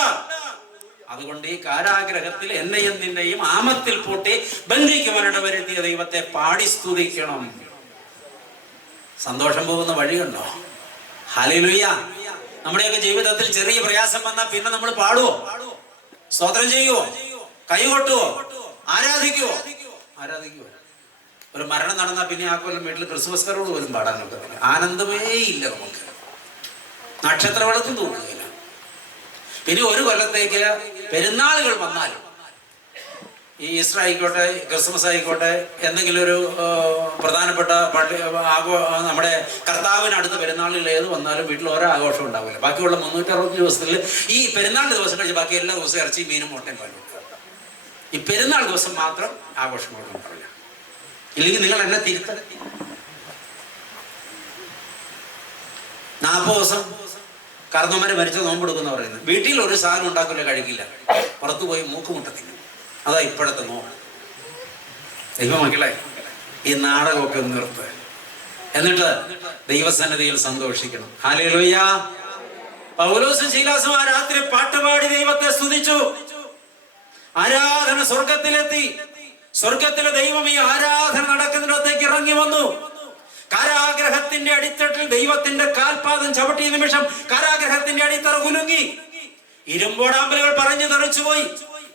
അതുകൊണ്ട് ഈ കാരാഗ്രഹത്തിൽ എന്നെയും നിന്നെയും ആമത്തിൽ പൂട്ടി ബന്ധിക്കുവാനിട വരുത്തിയ ദൈവത്തെ പാടി സ്തുതിക്കണം. സന്തോഷം പോകുന്ന വഴിയുണ്ടോ? ഹല്ലേലൂയ. നമ്മുടെയൊക്കെ ജീവിതത്തിൽ ചെറിയ പ്രയാസം വന്നാൽ പിന്നെ നമ്മൾ പാടുവോ? സ്തോത്രം ചെയ്യുവോ? കൈകൊട്ടുവോ? ആരാധിക്കുവോ? ഒരു മരണം നടന്നാൽ പിന്നെ ആ കൊല്ലം വീട്ടിൽ ക്രിസ്മസ് കരോട് പോലും പാടാനൊക്കെ ആനന്ദമേ ഇല്ല. നമുക്ക് നക്ഷത്ര വെള്ളത്തും തൂക്കുകയില്ല. പിന്നെ ഒരു കൊല്ലത്തേക്ക് പെരുന്നാളുകൾ വന്നാലും, ഈ ഈസ്റ്റർ ആയിക്കോട്ടെ, ക്രിസ്മസ് ആയിക്കോട്ടെ, എന്തെങ്കിലും ഒരു പ്രധാനപ്പെട്ട നമ്മുടെ കർത്താവിനടുത്ത പെരുന്നാളുകൾ ഏത് വന്നാലും വീട്ടിൽ ഓരോ ആഘോഷം ഉണ്ടാവില്ല. ബാക്കിയുള്ള 360 ദിവസത്തിൽ ഈ പെരുന്നാൾ ദിവസം കഴിച്ച് ബാക്കി എല്ലാ ദിവസവും ഇറച്ചി, മീനും, മുട്ടയും പാലും. ഈ പെരുന്നാൾ ദിവസം മാത്രം ആഘോഷങ്ങളൊന്നും ഉണ്ടാവില്ല. ഇല്ലെങ്കിൽ നിങ്ങൾ എന്നെ തിരുത്ത. 40 ദിവസം കർന്നമാരെ മരിച്ച നോമ്പെടുക്കുന്ന പറയുന്നത്. വീട്ടിൽ ഒരു സാധനം ഉണ്ടാക്കില്ല, കഴിക്കില്ല, പുറത്തു പോയി മൂക്കുമുട്ടത്തില്ല. അതാ ഇപ്പോഴത്തെ നോമ്പ്. ദൈവമക്കളെ, ഈ നാടകമൊക്കെ നിർത്ത്. എന്നിട്ട് ദൈവസന്നിധിയിൽ സന്തോഷിക്കണം. ഹല്ലേലൂയ. പൗലോസും ശീലാസും ആ രാത്രി പാട്ടുപാടി ദൈവത്തെ സ്തുതിച്ചു. ആരാധന സ്വർഗത്തിലെത്തി. സ്വർഗത്തിലെ ദൈവം ഈ ആരാധന നടക്കുന്നിടത്തേക്ക് ഇറങ്ങി വന്നു. കാരാഗ്രഹത്തിന്റെ അടിത്തട്ടിൽ ദൈവത്തിന്റെ കാൽപാദം ചവിട്ടിയ നിമിഷം കാരാഗ്രഹത്തിന്റെ അടിത്തറ കുലുങ്ങി. ഇരുമ്പോടാമ്പലുകൾ പറഞ്ഞു തെറിച്ചുപോയി.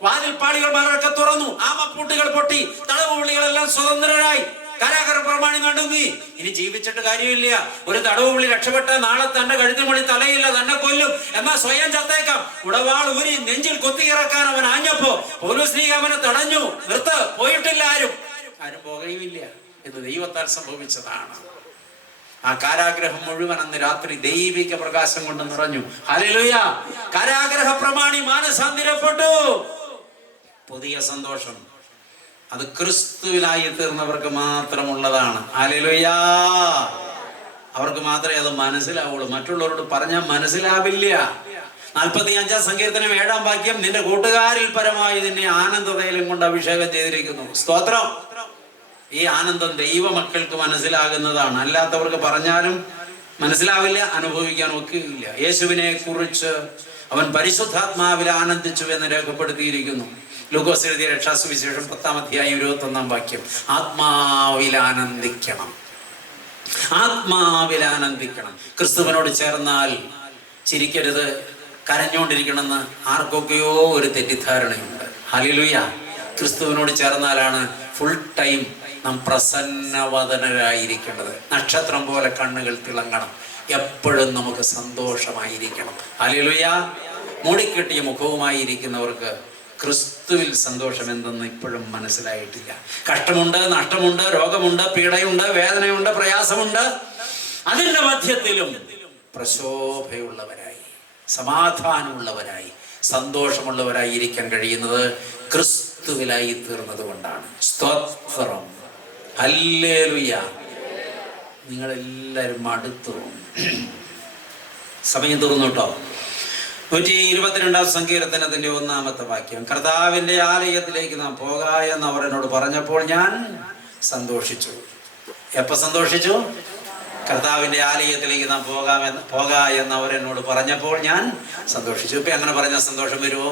വാതിൽപ്പാളികൾ മലർക്കെ തുറന്നു. ആമപ്പൂട്ടുകൾ പൊട്ടി. തടവുപുള്ളികളെല്ലാം സ്വതന്ത്രരായി. കാരാഗ്രഹ പ്രമാണി നടുങ്ങി. ഇനി ജീവിച്ചിട്ട് കാര്യമില്ല. ഒരു തടവുപുള്ളി രക്ഷപ്പെട്ട നാളെ തന്റെ കഴുത്തുമണി തലയില്ല, തന്നെ കൊല്ലും, എന്നാൽ സ്വയം ചത്തേക്കാം. ഉടവാൾ ഊരി നെഞ്ചിൽ കൊത്തിയിറക്കാൻ അവൻ ആഞ്ഞപ്പോ പൗലോസ് അവനെ തടഞ്ഞു. നിർത്ത്, പോയിട്ടില്ല, ആരും പോകുകയുമില്ല എന്ന് ദൈവത്താൽ സംഭവിച്ചതാണ്. ആ കാരാഗ്രഹം മുഴുവൻ അന്ന് രാത്രി ദൈവിക പ്രകാശം കൊണ്ട് നിറഞ്ഞു. ഹല്ലേലൂയ. കാരാഗ്രഹ പ്രമാണി മാനസാന്തരപ്പെട്ടു. പുതിയ സന്തോഷം അത് ക്രിസ്തുവിലായി തീർന്നവർക്ക് മാത്രമുള്ളതാണ്. ഹല്ലേലൂയ. അവർക്ക് മാത്രമേ അത് മനസ്സിലാവുള്ളൂ. മറ്റുള്ളവരോട് പറഞ്ഞാൽ മനസ്സിലാവില്ല. 45-ാം സങ്കീർത്തനം 7-ാം വാക്യം, നിന്റെ കൂട്ടുകാരിൽ പരമായി നിന്നെ ആനന്ദതയിലും കൊണ്ട് അഭിഷേകം ചെയ്തിരിക്കുന്നു. സ്തോത്രം. ഈ ആനന്ദം ദൈവമക്കൾക്ക് മനസ്സിലാകുന്നതാണ്. അല്ലാത്തവർക്ക് പറഞ്ഞാലും മനസ്സിലാവില്ല, അനുഭവിക്കാൻ ഒക്കുകയില്ല. യേശുവിനെ കുറിച്ച് അവൻ പരിശുദ്ധാത്മാവിൽ ആനന്ദിച്ചു എന്ന് രേഖപ്പെടുത്തിയിരിക്കുന്നു. ലൂക്കോസ് എഴുതിയ രക്ഷാസുവിശേഷം 10-ാം അധ്യായം 21-ാം വാക്യം. ആത്മാവിൽ ആനന്ദിക്കണം. ആത്മാവിൽ ആനന്ദിക്കണം. ക്രിസ്തുവിനോട് ചേർന്നാൽ ചിരിക്കരുത്, കരഞ്ഞുകൊണ്ടിരിക്കണമെന്ന് ആർക്കൊക്കെയോ ഒരു തെറ്റിദ്ധാരണയുണ്ട്. ഹല്ലേലൂയ. ക്രിസ്തുവിനോട് ചേർന്നാലാണ് ഫുൾ ടൈം നാം പ്രസന്നവദനരായിരിക്കേണ്ടത്. നക്ഷത്രം പോലെ കണ്ണുകൾ തിളങ്ങണം. എപ്പോഴും നമുക്ക് സന്തോഷമായിരിക്കണം. ഹല്ലേലൂയ. മൂടിക്കെട്ടിയ മുഖവുമായിരിക്കുന്നവർക്ക് ക്രിസ്തുവിൽ സന്തോഷം എന്തെന്ന് ഇപ്പോഴും മനസ്സിലായിട്ടില്ല. കഷ്ടമുണ്ട്, നഷ്ടമുണ്ട്, രോഗമുണ്ട്, പീഡയുണ്ട്, വേദനയുണ്ട്, പ്രയാസമുണ്ട്. അതിൻ്റെ മധ്യത്തിലും പ്രശോഭയുള്ളവരായി, സമാധാനമുള്ളവരായി, സന്തോഷമുള്ളവരായി ഇരിക്കാൻ കഴിയുന്നത് ക്രിസ്തുവിലായി തീർന്നത് കൊണ്ടാണ്. സ്തോത്രം. ഹല്ലേലൂയ. നിങ്ങളെല്ലാവരും മടുത്തു. സമയം തീർന്നു കേട്ടോ. 122-ാം സങ്കീർത്തനത്തിന്റെ 1-ാമത്തെ വാക്യം. കർത്താവിന്റെ ആലയത്തിലേക്ക് നാം പോകാ എന്ന് അവർ എന്നോട് പറഞ്ഞപ്പോൾ ഞാൻ സന്തോഷിച്ചു. എപ്പോ സന്തോഷിച്ചു? കർത്താവിന്റെ ആലയത്തിലേക്ക് നാം പോകാ എന്ന് അവർ എന്നോട് പറഞ്ഞപ്പോൾ ഞാൻ സന്തോഷിച്ചു. ഇപ്പൊ അങ്ങനെ പറഞ്ഞ സന്തോഷം വരുമോ?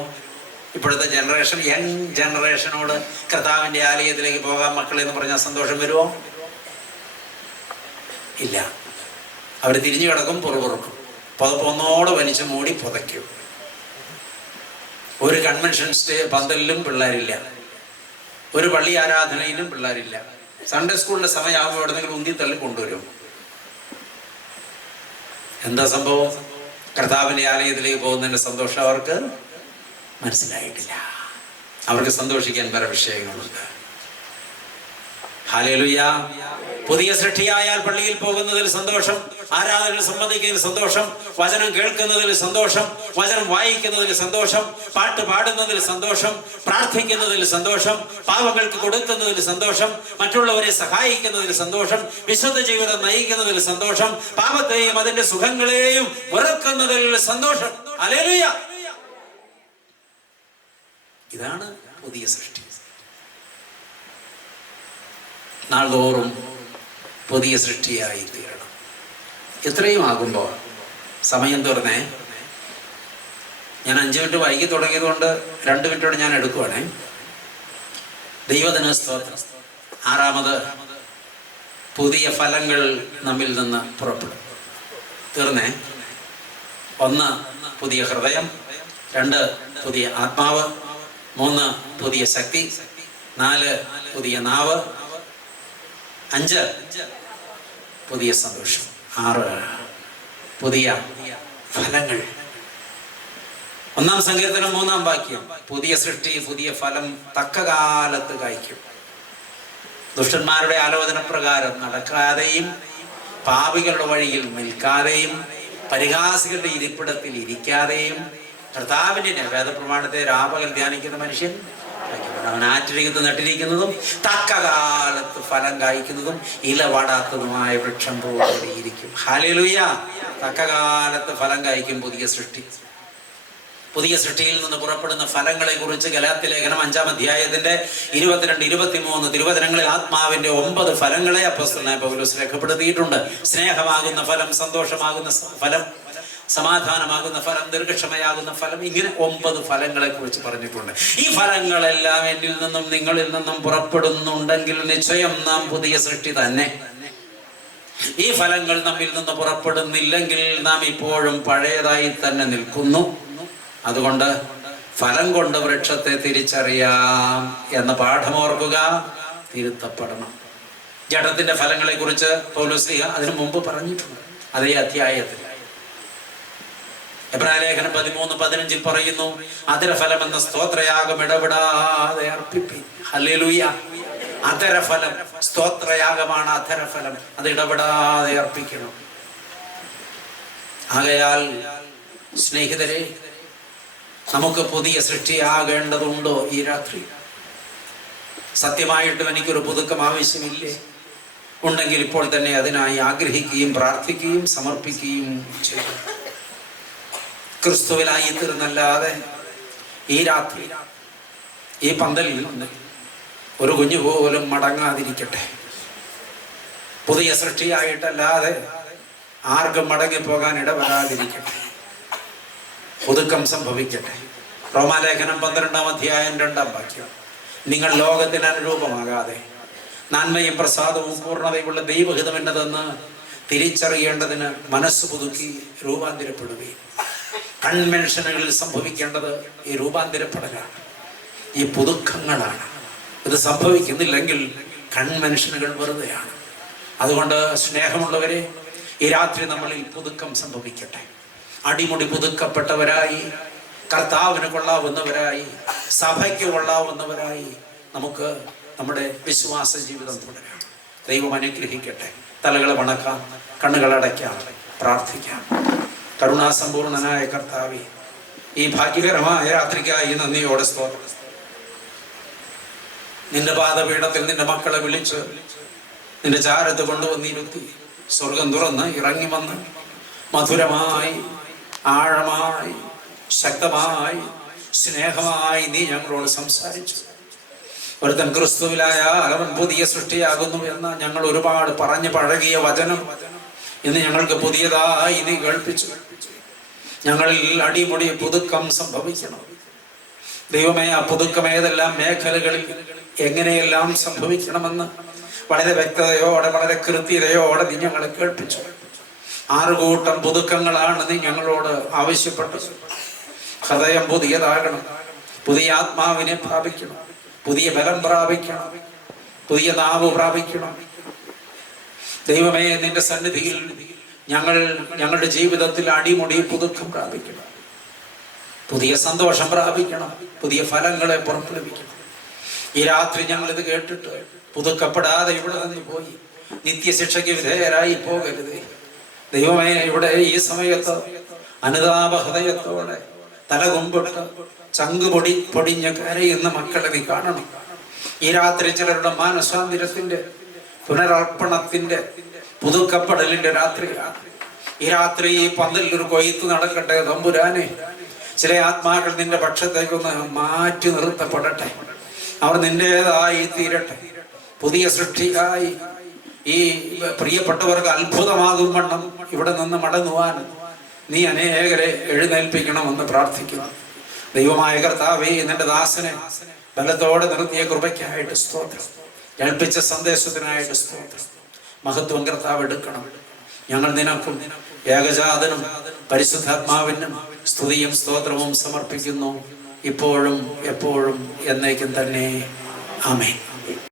ഇപ്പോഴത്തെ ജനറേഷൻ, യങ് ജനറേഷനോട് കർത്താവിന്റെ ആലയത്തിലേക്ക് പോകാൻ മക്കളെ എന്ന് പറഞ്ഞാൽ സന്തോഷം വരുമോ? ഇല്ല. അവർ തിരിഞ്ഞു കിടക്കും, പുറകുറുക്കും, പുതപ്പൊന്നോടെ വലിച്ചു മൂടി പുതയ്ക്കും. ഒരു കൺവെൻഷൻ പന്തലിലും പിള്ളേരില്ല, ഒരു പള്ളി ആരാധനയിലും പിള്ളേരില്ല. സൺഡേ സ്കൂളിന്റെ സമയമാകുമ്പോൾ എവിടെന്നെങ്കിലും ഉന്തി തള്ളി കൊണ്ടുവരും. എന്താ സംഭവം? കർത്താവിന്റെ ആലയത്തിലേക്ക് പോകുന്നതിന്റെ സന്തോഷം അവർക്ക് മനസ്സിലായിട്ടില്ല. അവർക്ക് സന്തോഷിക്കാൻ പല വിഷയങ്ങളുണ്ട്. ഹല്ലേലൂയ. പുതിയ സൃഷ്ടിയായാൽ പള്ളിയിൽ പോകുന്നതിൽ സന്തോഷം, ആരാധനയിൽ സംബന്ധിക്കുന്നതിൽ സന്തോഷം, വചനം കേൾക്കുന്നതിൽ സന്തോഷം, വചനം വായിക്കുന്നതിൽ സന്തോഷം, പാട്ട് പാടുന്നതിൽ സന്തോഷം, പ്രാർത്ഥിക്കുന്നതിൽ സന്തോഷം, പാവങ്ങൾക്ക് കൊടുക്കുന്നതിൽ സന്തോഷം, മറ്റുള്ളവരെ സഹായിക്കുന്നതിൽ സന്തോഷം, വിശുദ്ധ ജീവിതം നയിക്കുന്നതിൽ സന്തോഷം, പാപത്തെയും അതിന്റെ സുഖങ്ങളെയും വെറുക്കുന്നതിൽ സന്തോഷം. ഹല്ലേലൂയ. ഇതാണ് പുതിയ സൃഷ്ടി. നാൾതോറും പുതിയ സൃഷ്ടിയായി തീരണം. ഇത്രയും ആകുമ്പോൾ സമയം തീർന്നേ. ഞാൻ 5 മിനിറ്റ് വൈകി തുടങ്ങിയത് കൊണ്ട് 2 മിനിറ്റോടെ ഞാൻ എടുക്കുവാണേ. ദൈവദിന സ്തോത്രം. 6ാമത് പുതിയ ഫലങ്ങൾ നമ്മിൽ നിന്ന് പുറപ്പെടും. തീർന്നേ. 1 പുതിയ ഹൃദയം, 2 പുതിയ ആത്മാവ്, 3 പുതിയ ശക്തി, 4 പുതിയ നാവ്, 5 പുതിയ സന്തോഷം, 6 പുതിയ ഫലങ്ങൾ. 1-ാം സങ്കീർത്തനം 3-ാം വാക്യം, പുതിയ സൃഷ്ടി പുതിയ ഫലം തക്ക കാലത്ത് കായ്ക്കും. ദുഷ്ടന്മാരുടെ ആലോചന പ്രകാരം നടക്കാതെയും പാപികളുടെ വഴിയിൽ നിൽക്കാതെയും പരിഹാസികളുടെ ഇരിപ്പിടത്തിൽ ഇരിക്കാതെയും കർത്താവിന്റെ വേദപ്രമാണത്തെ രാപകൽ ധ്യാനിക്കുന്ന മനുഷ്യൻ അവൻ ആറ്റിരിക്കുന്നത് നട്ടിരിക്കുന്നതും തക്ക കാലത്ത് ഫലം കായ്ക്കുന്നതും ഇലവാടാത്തതുമായ വൃക്ഷം പോലെ ഇരിക്കും. ഹല്ലേലൂയ. തക്ക കാലത്ത് ഫലം കായ്ക്കും പുതിയ സൃഷ്ടി. പുതിയ സൃഷ്ടിയിൽ നിന്ന് പുറപ്പെടുന്ന ഫലങ്ങളെ കുറിച്ച് ഗലാത്യ ലേഖനം 5-ാം അധ്യായത്തിന്റെ 22-23 തിരുവചനങ്ങളിൽ ആത്മാവിന്റെ 9 ഫലങ്ങളെ അപ്പോസ്തലനായ പൗലോസ് രേഖപ്പെടുത്തിയിട്ടുണ്ട്. സ്നേഹമാകുന്ന ഫലം, സന്തോഷമാകുന്ന ഫലം, സമാധാനമാകുന്ന ഫലം, ദീർഘക്ഷമയാകുന്ന ഫലം, ഇങ്ങനെ 9 ഫലങ്ങളെ കുറിച്ച് പറഞ്ഞിട്ടുണ്ട്. ഈ ഫലങ്ങളെല്ലാം എന്നിൽ നിന്നും നിങ്ങളിൽ നിന്നും പുറപ്പെടുന്നുണ്ടെങ്കിൽ നിശ്ചയം നാം പുതിയ സൃഷ്ടി തന്നെ. ഈ ഫലങ്ങൾ നമ്മിൽ നിന്ന് പുറപ്പെടുന്നില്ലെങ്കിൽ നാം ഇപ്പോഴും പഴയതായി തന്നെ നിൽക്കുന്നു. അതുകൊണ്ട് ഫലം കൊണ്ട് വൃക്ഷത്തെ തിരിച്ചറിയാം എന്ന പാഠമോർക്കുക, തിരുത്തപ്പെടണം. ജഡത്തിന്റെ ഫലങ്ങളെ കുറിച്ച് പൗലോസ് അതിനു മുമ്പ് പറഞ്ഞിട്ടുണ്ട് അതേ അധ്യായത്തിൽ. എബ്രായ ലേഖനം 13-15 പറയുന്നു, അധരഫലം എന്ന സ്തോത്രയാഗം ഇടപെടാതെ അർപ്പിപ്പിൻ. ഹല്ലേലൂയ. അധരഫലം സ്തോത്രയാഗമാണ്. അധരഫലം അത് ഇടപെടാതെ അർപ്പിക്കണം. ആകയാൽ സ്നേഹിതരെ, നമുക്ക് പുതിയ സൃഷ്ടിയാകേണ്ടതുണ്ടോ ഈ രാത്രി? സത്യമായിട്ടും എനിക്കൊരു പുതുക്കം ആവശ്യമില്ലേ? ഉണ്ടെങ്കിൽ ഇപ്പോൾ തന്നെ അതിനായി ആഗ്രഹിക്കുകയും പ്രാർത്ഥിക്കുകയും സമർപ്പിക്കുകയും ചെയ്യും. ക്രിസ്തുവിലായി തീർന്നല്ലാതെ ഈ രാത്രി ഈ പന്തലിൽ നിന്ന് ഒരു കുഞ്ഞു പോലും മടങ്ങാതിരിക്കട്ടെ. പുതിയ സൃഷ്ടിയായിട്ടല്ലാതെ ആർക്കും മടങ്ങിപ്പോകാൻ ഇടവരാതിരിക്കട്ടെ. പുതുക്കം സംഭവിക്കട്ടെ. റോമാലേഖനം 12-ാം അധ്യായം 2-ാം വാക്യം, നിങ്ങൾ ലോകത്തിന് അനുരൂപമാകാതെ നന്മയും പ്രസാദവും പൂർണ്ണതയുമുള്ള ദൈവഹിതം എന്നതെന്ന് തിരിച്ചറിയേണ്ടതിന് മനസ്സ് പുതുക്കി രൂപാന്തരപ്പെടുകയും. കൺവെൻഷനുകളിൽ സംഭവിക്കേണ്ടത് ഈ രൂപാന്തരപ്പെടലാണ്, ഈ പുതുക്കങ്ങളാണ്. ഇത് സംഭവിക്കുന്നില്ലെങ്കിൽ കൺവെൻഷനുകൾ വെറുതെയാണ്. അതുകൊണ്ട് സ്നേഹമുള്ളവരെ, ഈ രാത്രി നമ്മളിൽ പുതുക്കം സംഭവിക്കട്ടെ. അടിമുടി പുതുക്കപ്പെട്ടവരായി, കർത്താവിന് കൊള്ളാവുന്നവരായി, സഭയ്ക്ക് കൊള്ളാവുന്നവരായി നമുക്ക് നമ്മുടെ വിശ്വാസ ജീവിതം തുടരാം. ദൈവം അനുഗ്രഹിക്കട്ടെ. തലകളെ വണക്കാം, കണ്ണുകളടയ്ക്കാം, പ്രാർത്ഥിക്കാം. കരുണാസമ്പൂർണനായ കർത്താവേ, ഈ ഭാഗ്യകരമായ രാത്രിക്കായി നന്ദിയോടെ സ്തോത്രം. നിന്റെ പാദപീഠത്തിൽ നിന്റെ മക്കളെ വിളിച്ച് നിന്റെ ചാരത്ത് കൊണ്ടുവന്നിരുത്തി സ്വർഗം തുറന്ന് ഇറങ്ങി വന്ന് മധുരമായി, ആഴമായി, ശക്തമായി, സ്നേഹമായി നീ ഞങ്ങളോട് സംസാരിച്ചു. ഒരുത്തൻ ക്രിസ്തുവിലായാൽ അവൻ പുതിയ സൃഷ്ടിയാകുന്നു എന്ന ഞങ്ങൾ ഒരുപാട് പറഞ്ഞു പഴകിയ വചനം ഇന്ന് ഞങ്ങൾക്ക് പുതിയതായി നീ കേൾപ്പിച്ചു. ഞങ്ങളിൽ അടിമുടി പുതുക്കം സംഭവിക്കണം. ദൈവമേ, ആ പുതുക്കം ഏതെല്ലാം മേഖലകളിൽ എങ്ങനെയെല്ലാം സംഭവിക്കണമെന്ന് വളരെ വ്യക്തതയോടെ, വളരെ കൃത്യതയോടെ നീ ഞങ്ങളെ കേൾപ്പിച്ചു. 6 കൂട്ടം പുതുക്കങ്ങളാണ് നീ ഞങ്ങളോട് ആവശ്യപ്പെട്ടത്. ഹൃദയം പുതിയതാകണം, പുതിയ ആത്മാവിനെ പ്രാപിക്കണം, പുതിയ ബലം പ്രാപിക്കണം, പുതിയ നാവ് പ്രാപിക്കണം. ദൈവമേ, നിന്റെ സന്നിധിയിൽ ഞങ്ങളുടെ ജീവിതത്തിൽ അടിമുടി പുതുക്കം പ്രാപിക്കണം, പുതിയ സന്തോഷം പ്രാപിക്കണം, പുതിയ ഫലങ്ങളെ പുറപ്പെടുവിക്കണം. ഈ രാത്രി ഞങ്ങൾ ഇത് കേട്ടിട്ട് പുതുക്കപ്പെടാതെ ഇവിടെ നിന്ന് പോയി നിത്യശിക്ഷയ്ക്ക് വിധേയരായി പോകരുത്. ദൈവമേ, ഇവിടെ ഈ സമയത്ത് അനുതാപ ഹൃദയത്തോടെ തലകുമ്പിട്ട് പൊടിഞ്ഞ് കരയുന്ന മക്കളെ നീ കാണണം. ഈ രാത്രി ചിലരുടെ മാനസാന്തരത്തിന്റെ, പുനരർപ്പണത്തിന്റെ, പുതുക്കപ്പെടലിന്റെ രാത്രിയാണ്. ഈ രാത്രി ഈ പന്തലിൽ ഒരു കൊയ്ത്ത് നടക്കട്ടെ തമ്പുരാനെ. ചില ആത്മാക്കൾ നിന്റെ പക്ഷത്തേക്കൊന്ന് മാറ്റി നിർത്തപ്പെടട്ടെ. അവർ നിന്റേതായി തീരട്ടെ. പുതിയ സൃഷ്ടിയായി ഈ പ്രിയപ്പെട്ടവർക്ക് അത്ഭുതമാകും വണ്ണം ഇവിടെ നിന്ന് മടങ്ങുവാൻ നീ അനേകരെ എഴുന്നേൽപ്പിക്കണമെന്ന് പ്രാർത്ഥിക്കുന്നു. ദൈവമായ കർത്താവേ, നിന്റെ ദാസനെ ബലത്തോടെ നിർത്തിയ കൃപയ്ക്കായിട്ട് സ്തോത്രം. ഏൽപ്പിച്ച സന്ദേശത്തിനായിട്ട് സ്തോത്രം. മഹത്വം കർത്താവ് എടുക്കണം. ഞങ്ങൾ നിനക്കും ഏകജാതനും പരിശുദ്ധാത്മാവിനും സ്തുതിയും സ്തോത്രവും സമർപ്പിക്കുന്നു, ഇപ്പോഴും എപ്പോഴും എന്നേക്കും തന്നെ. ആമേൻ.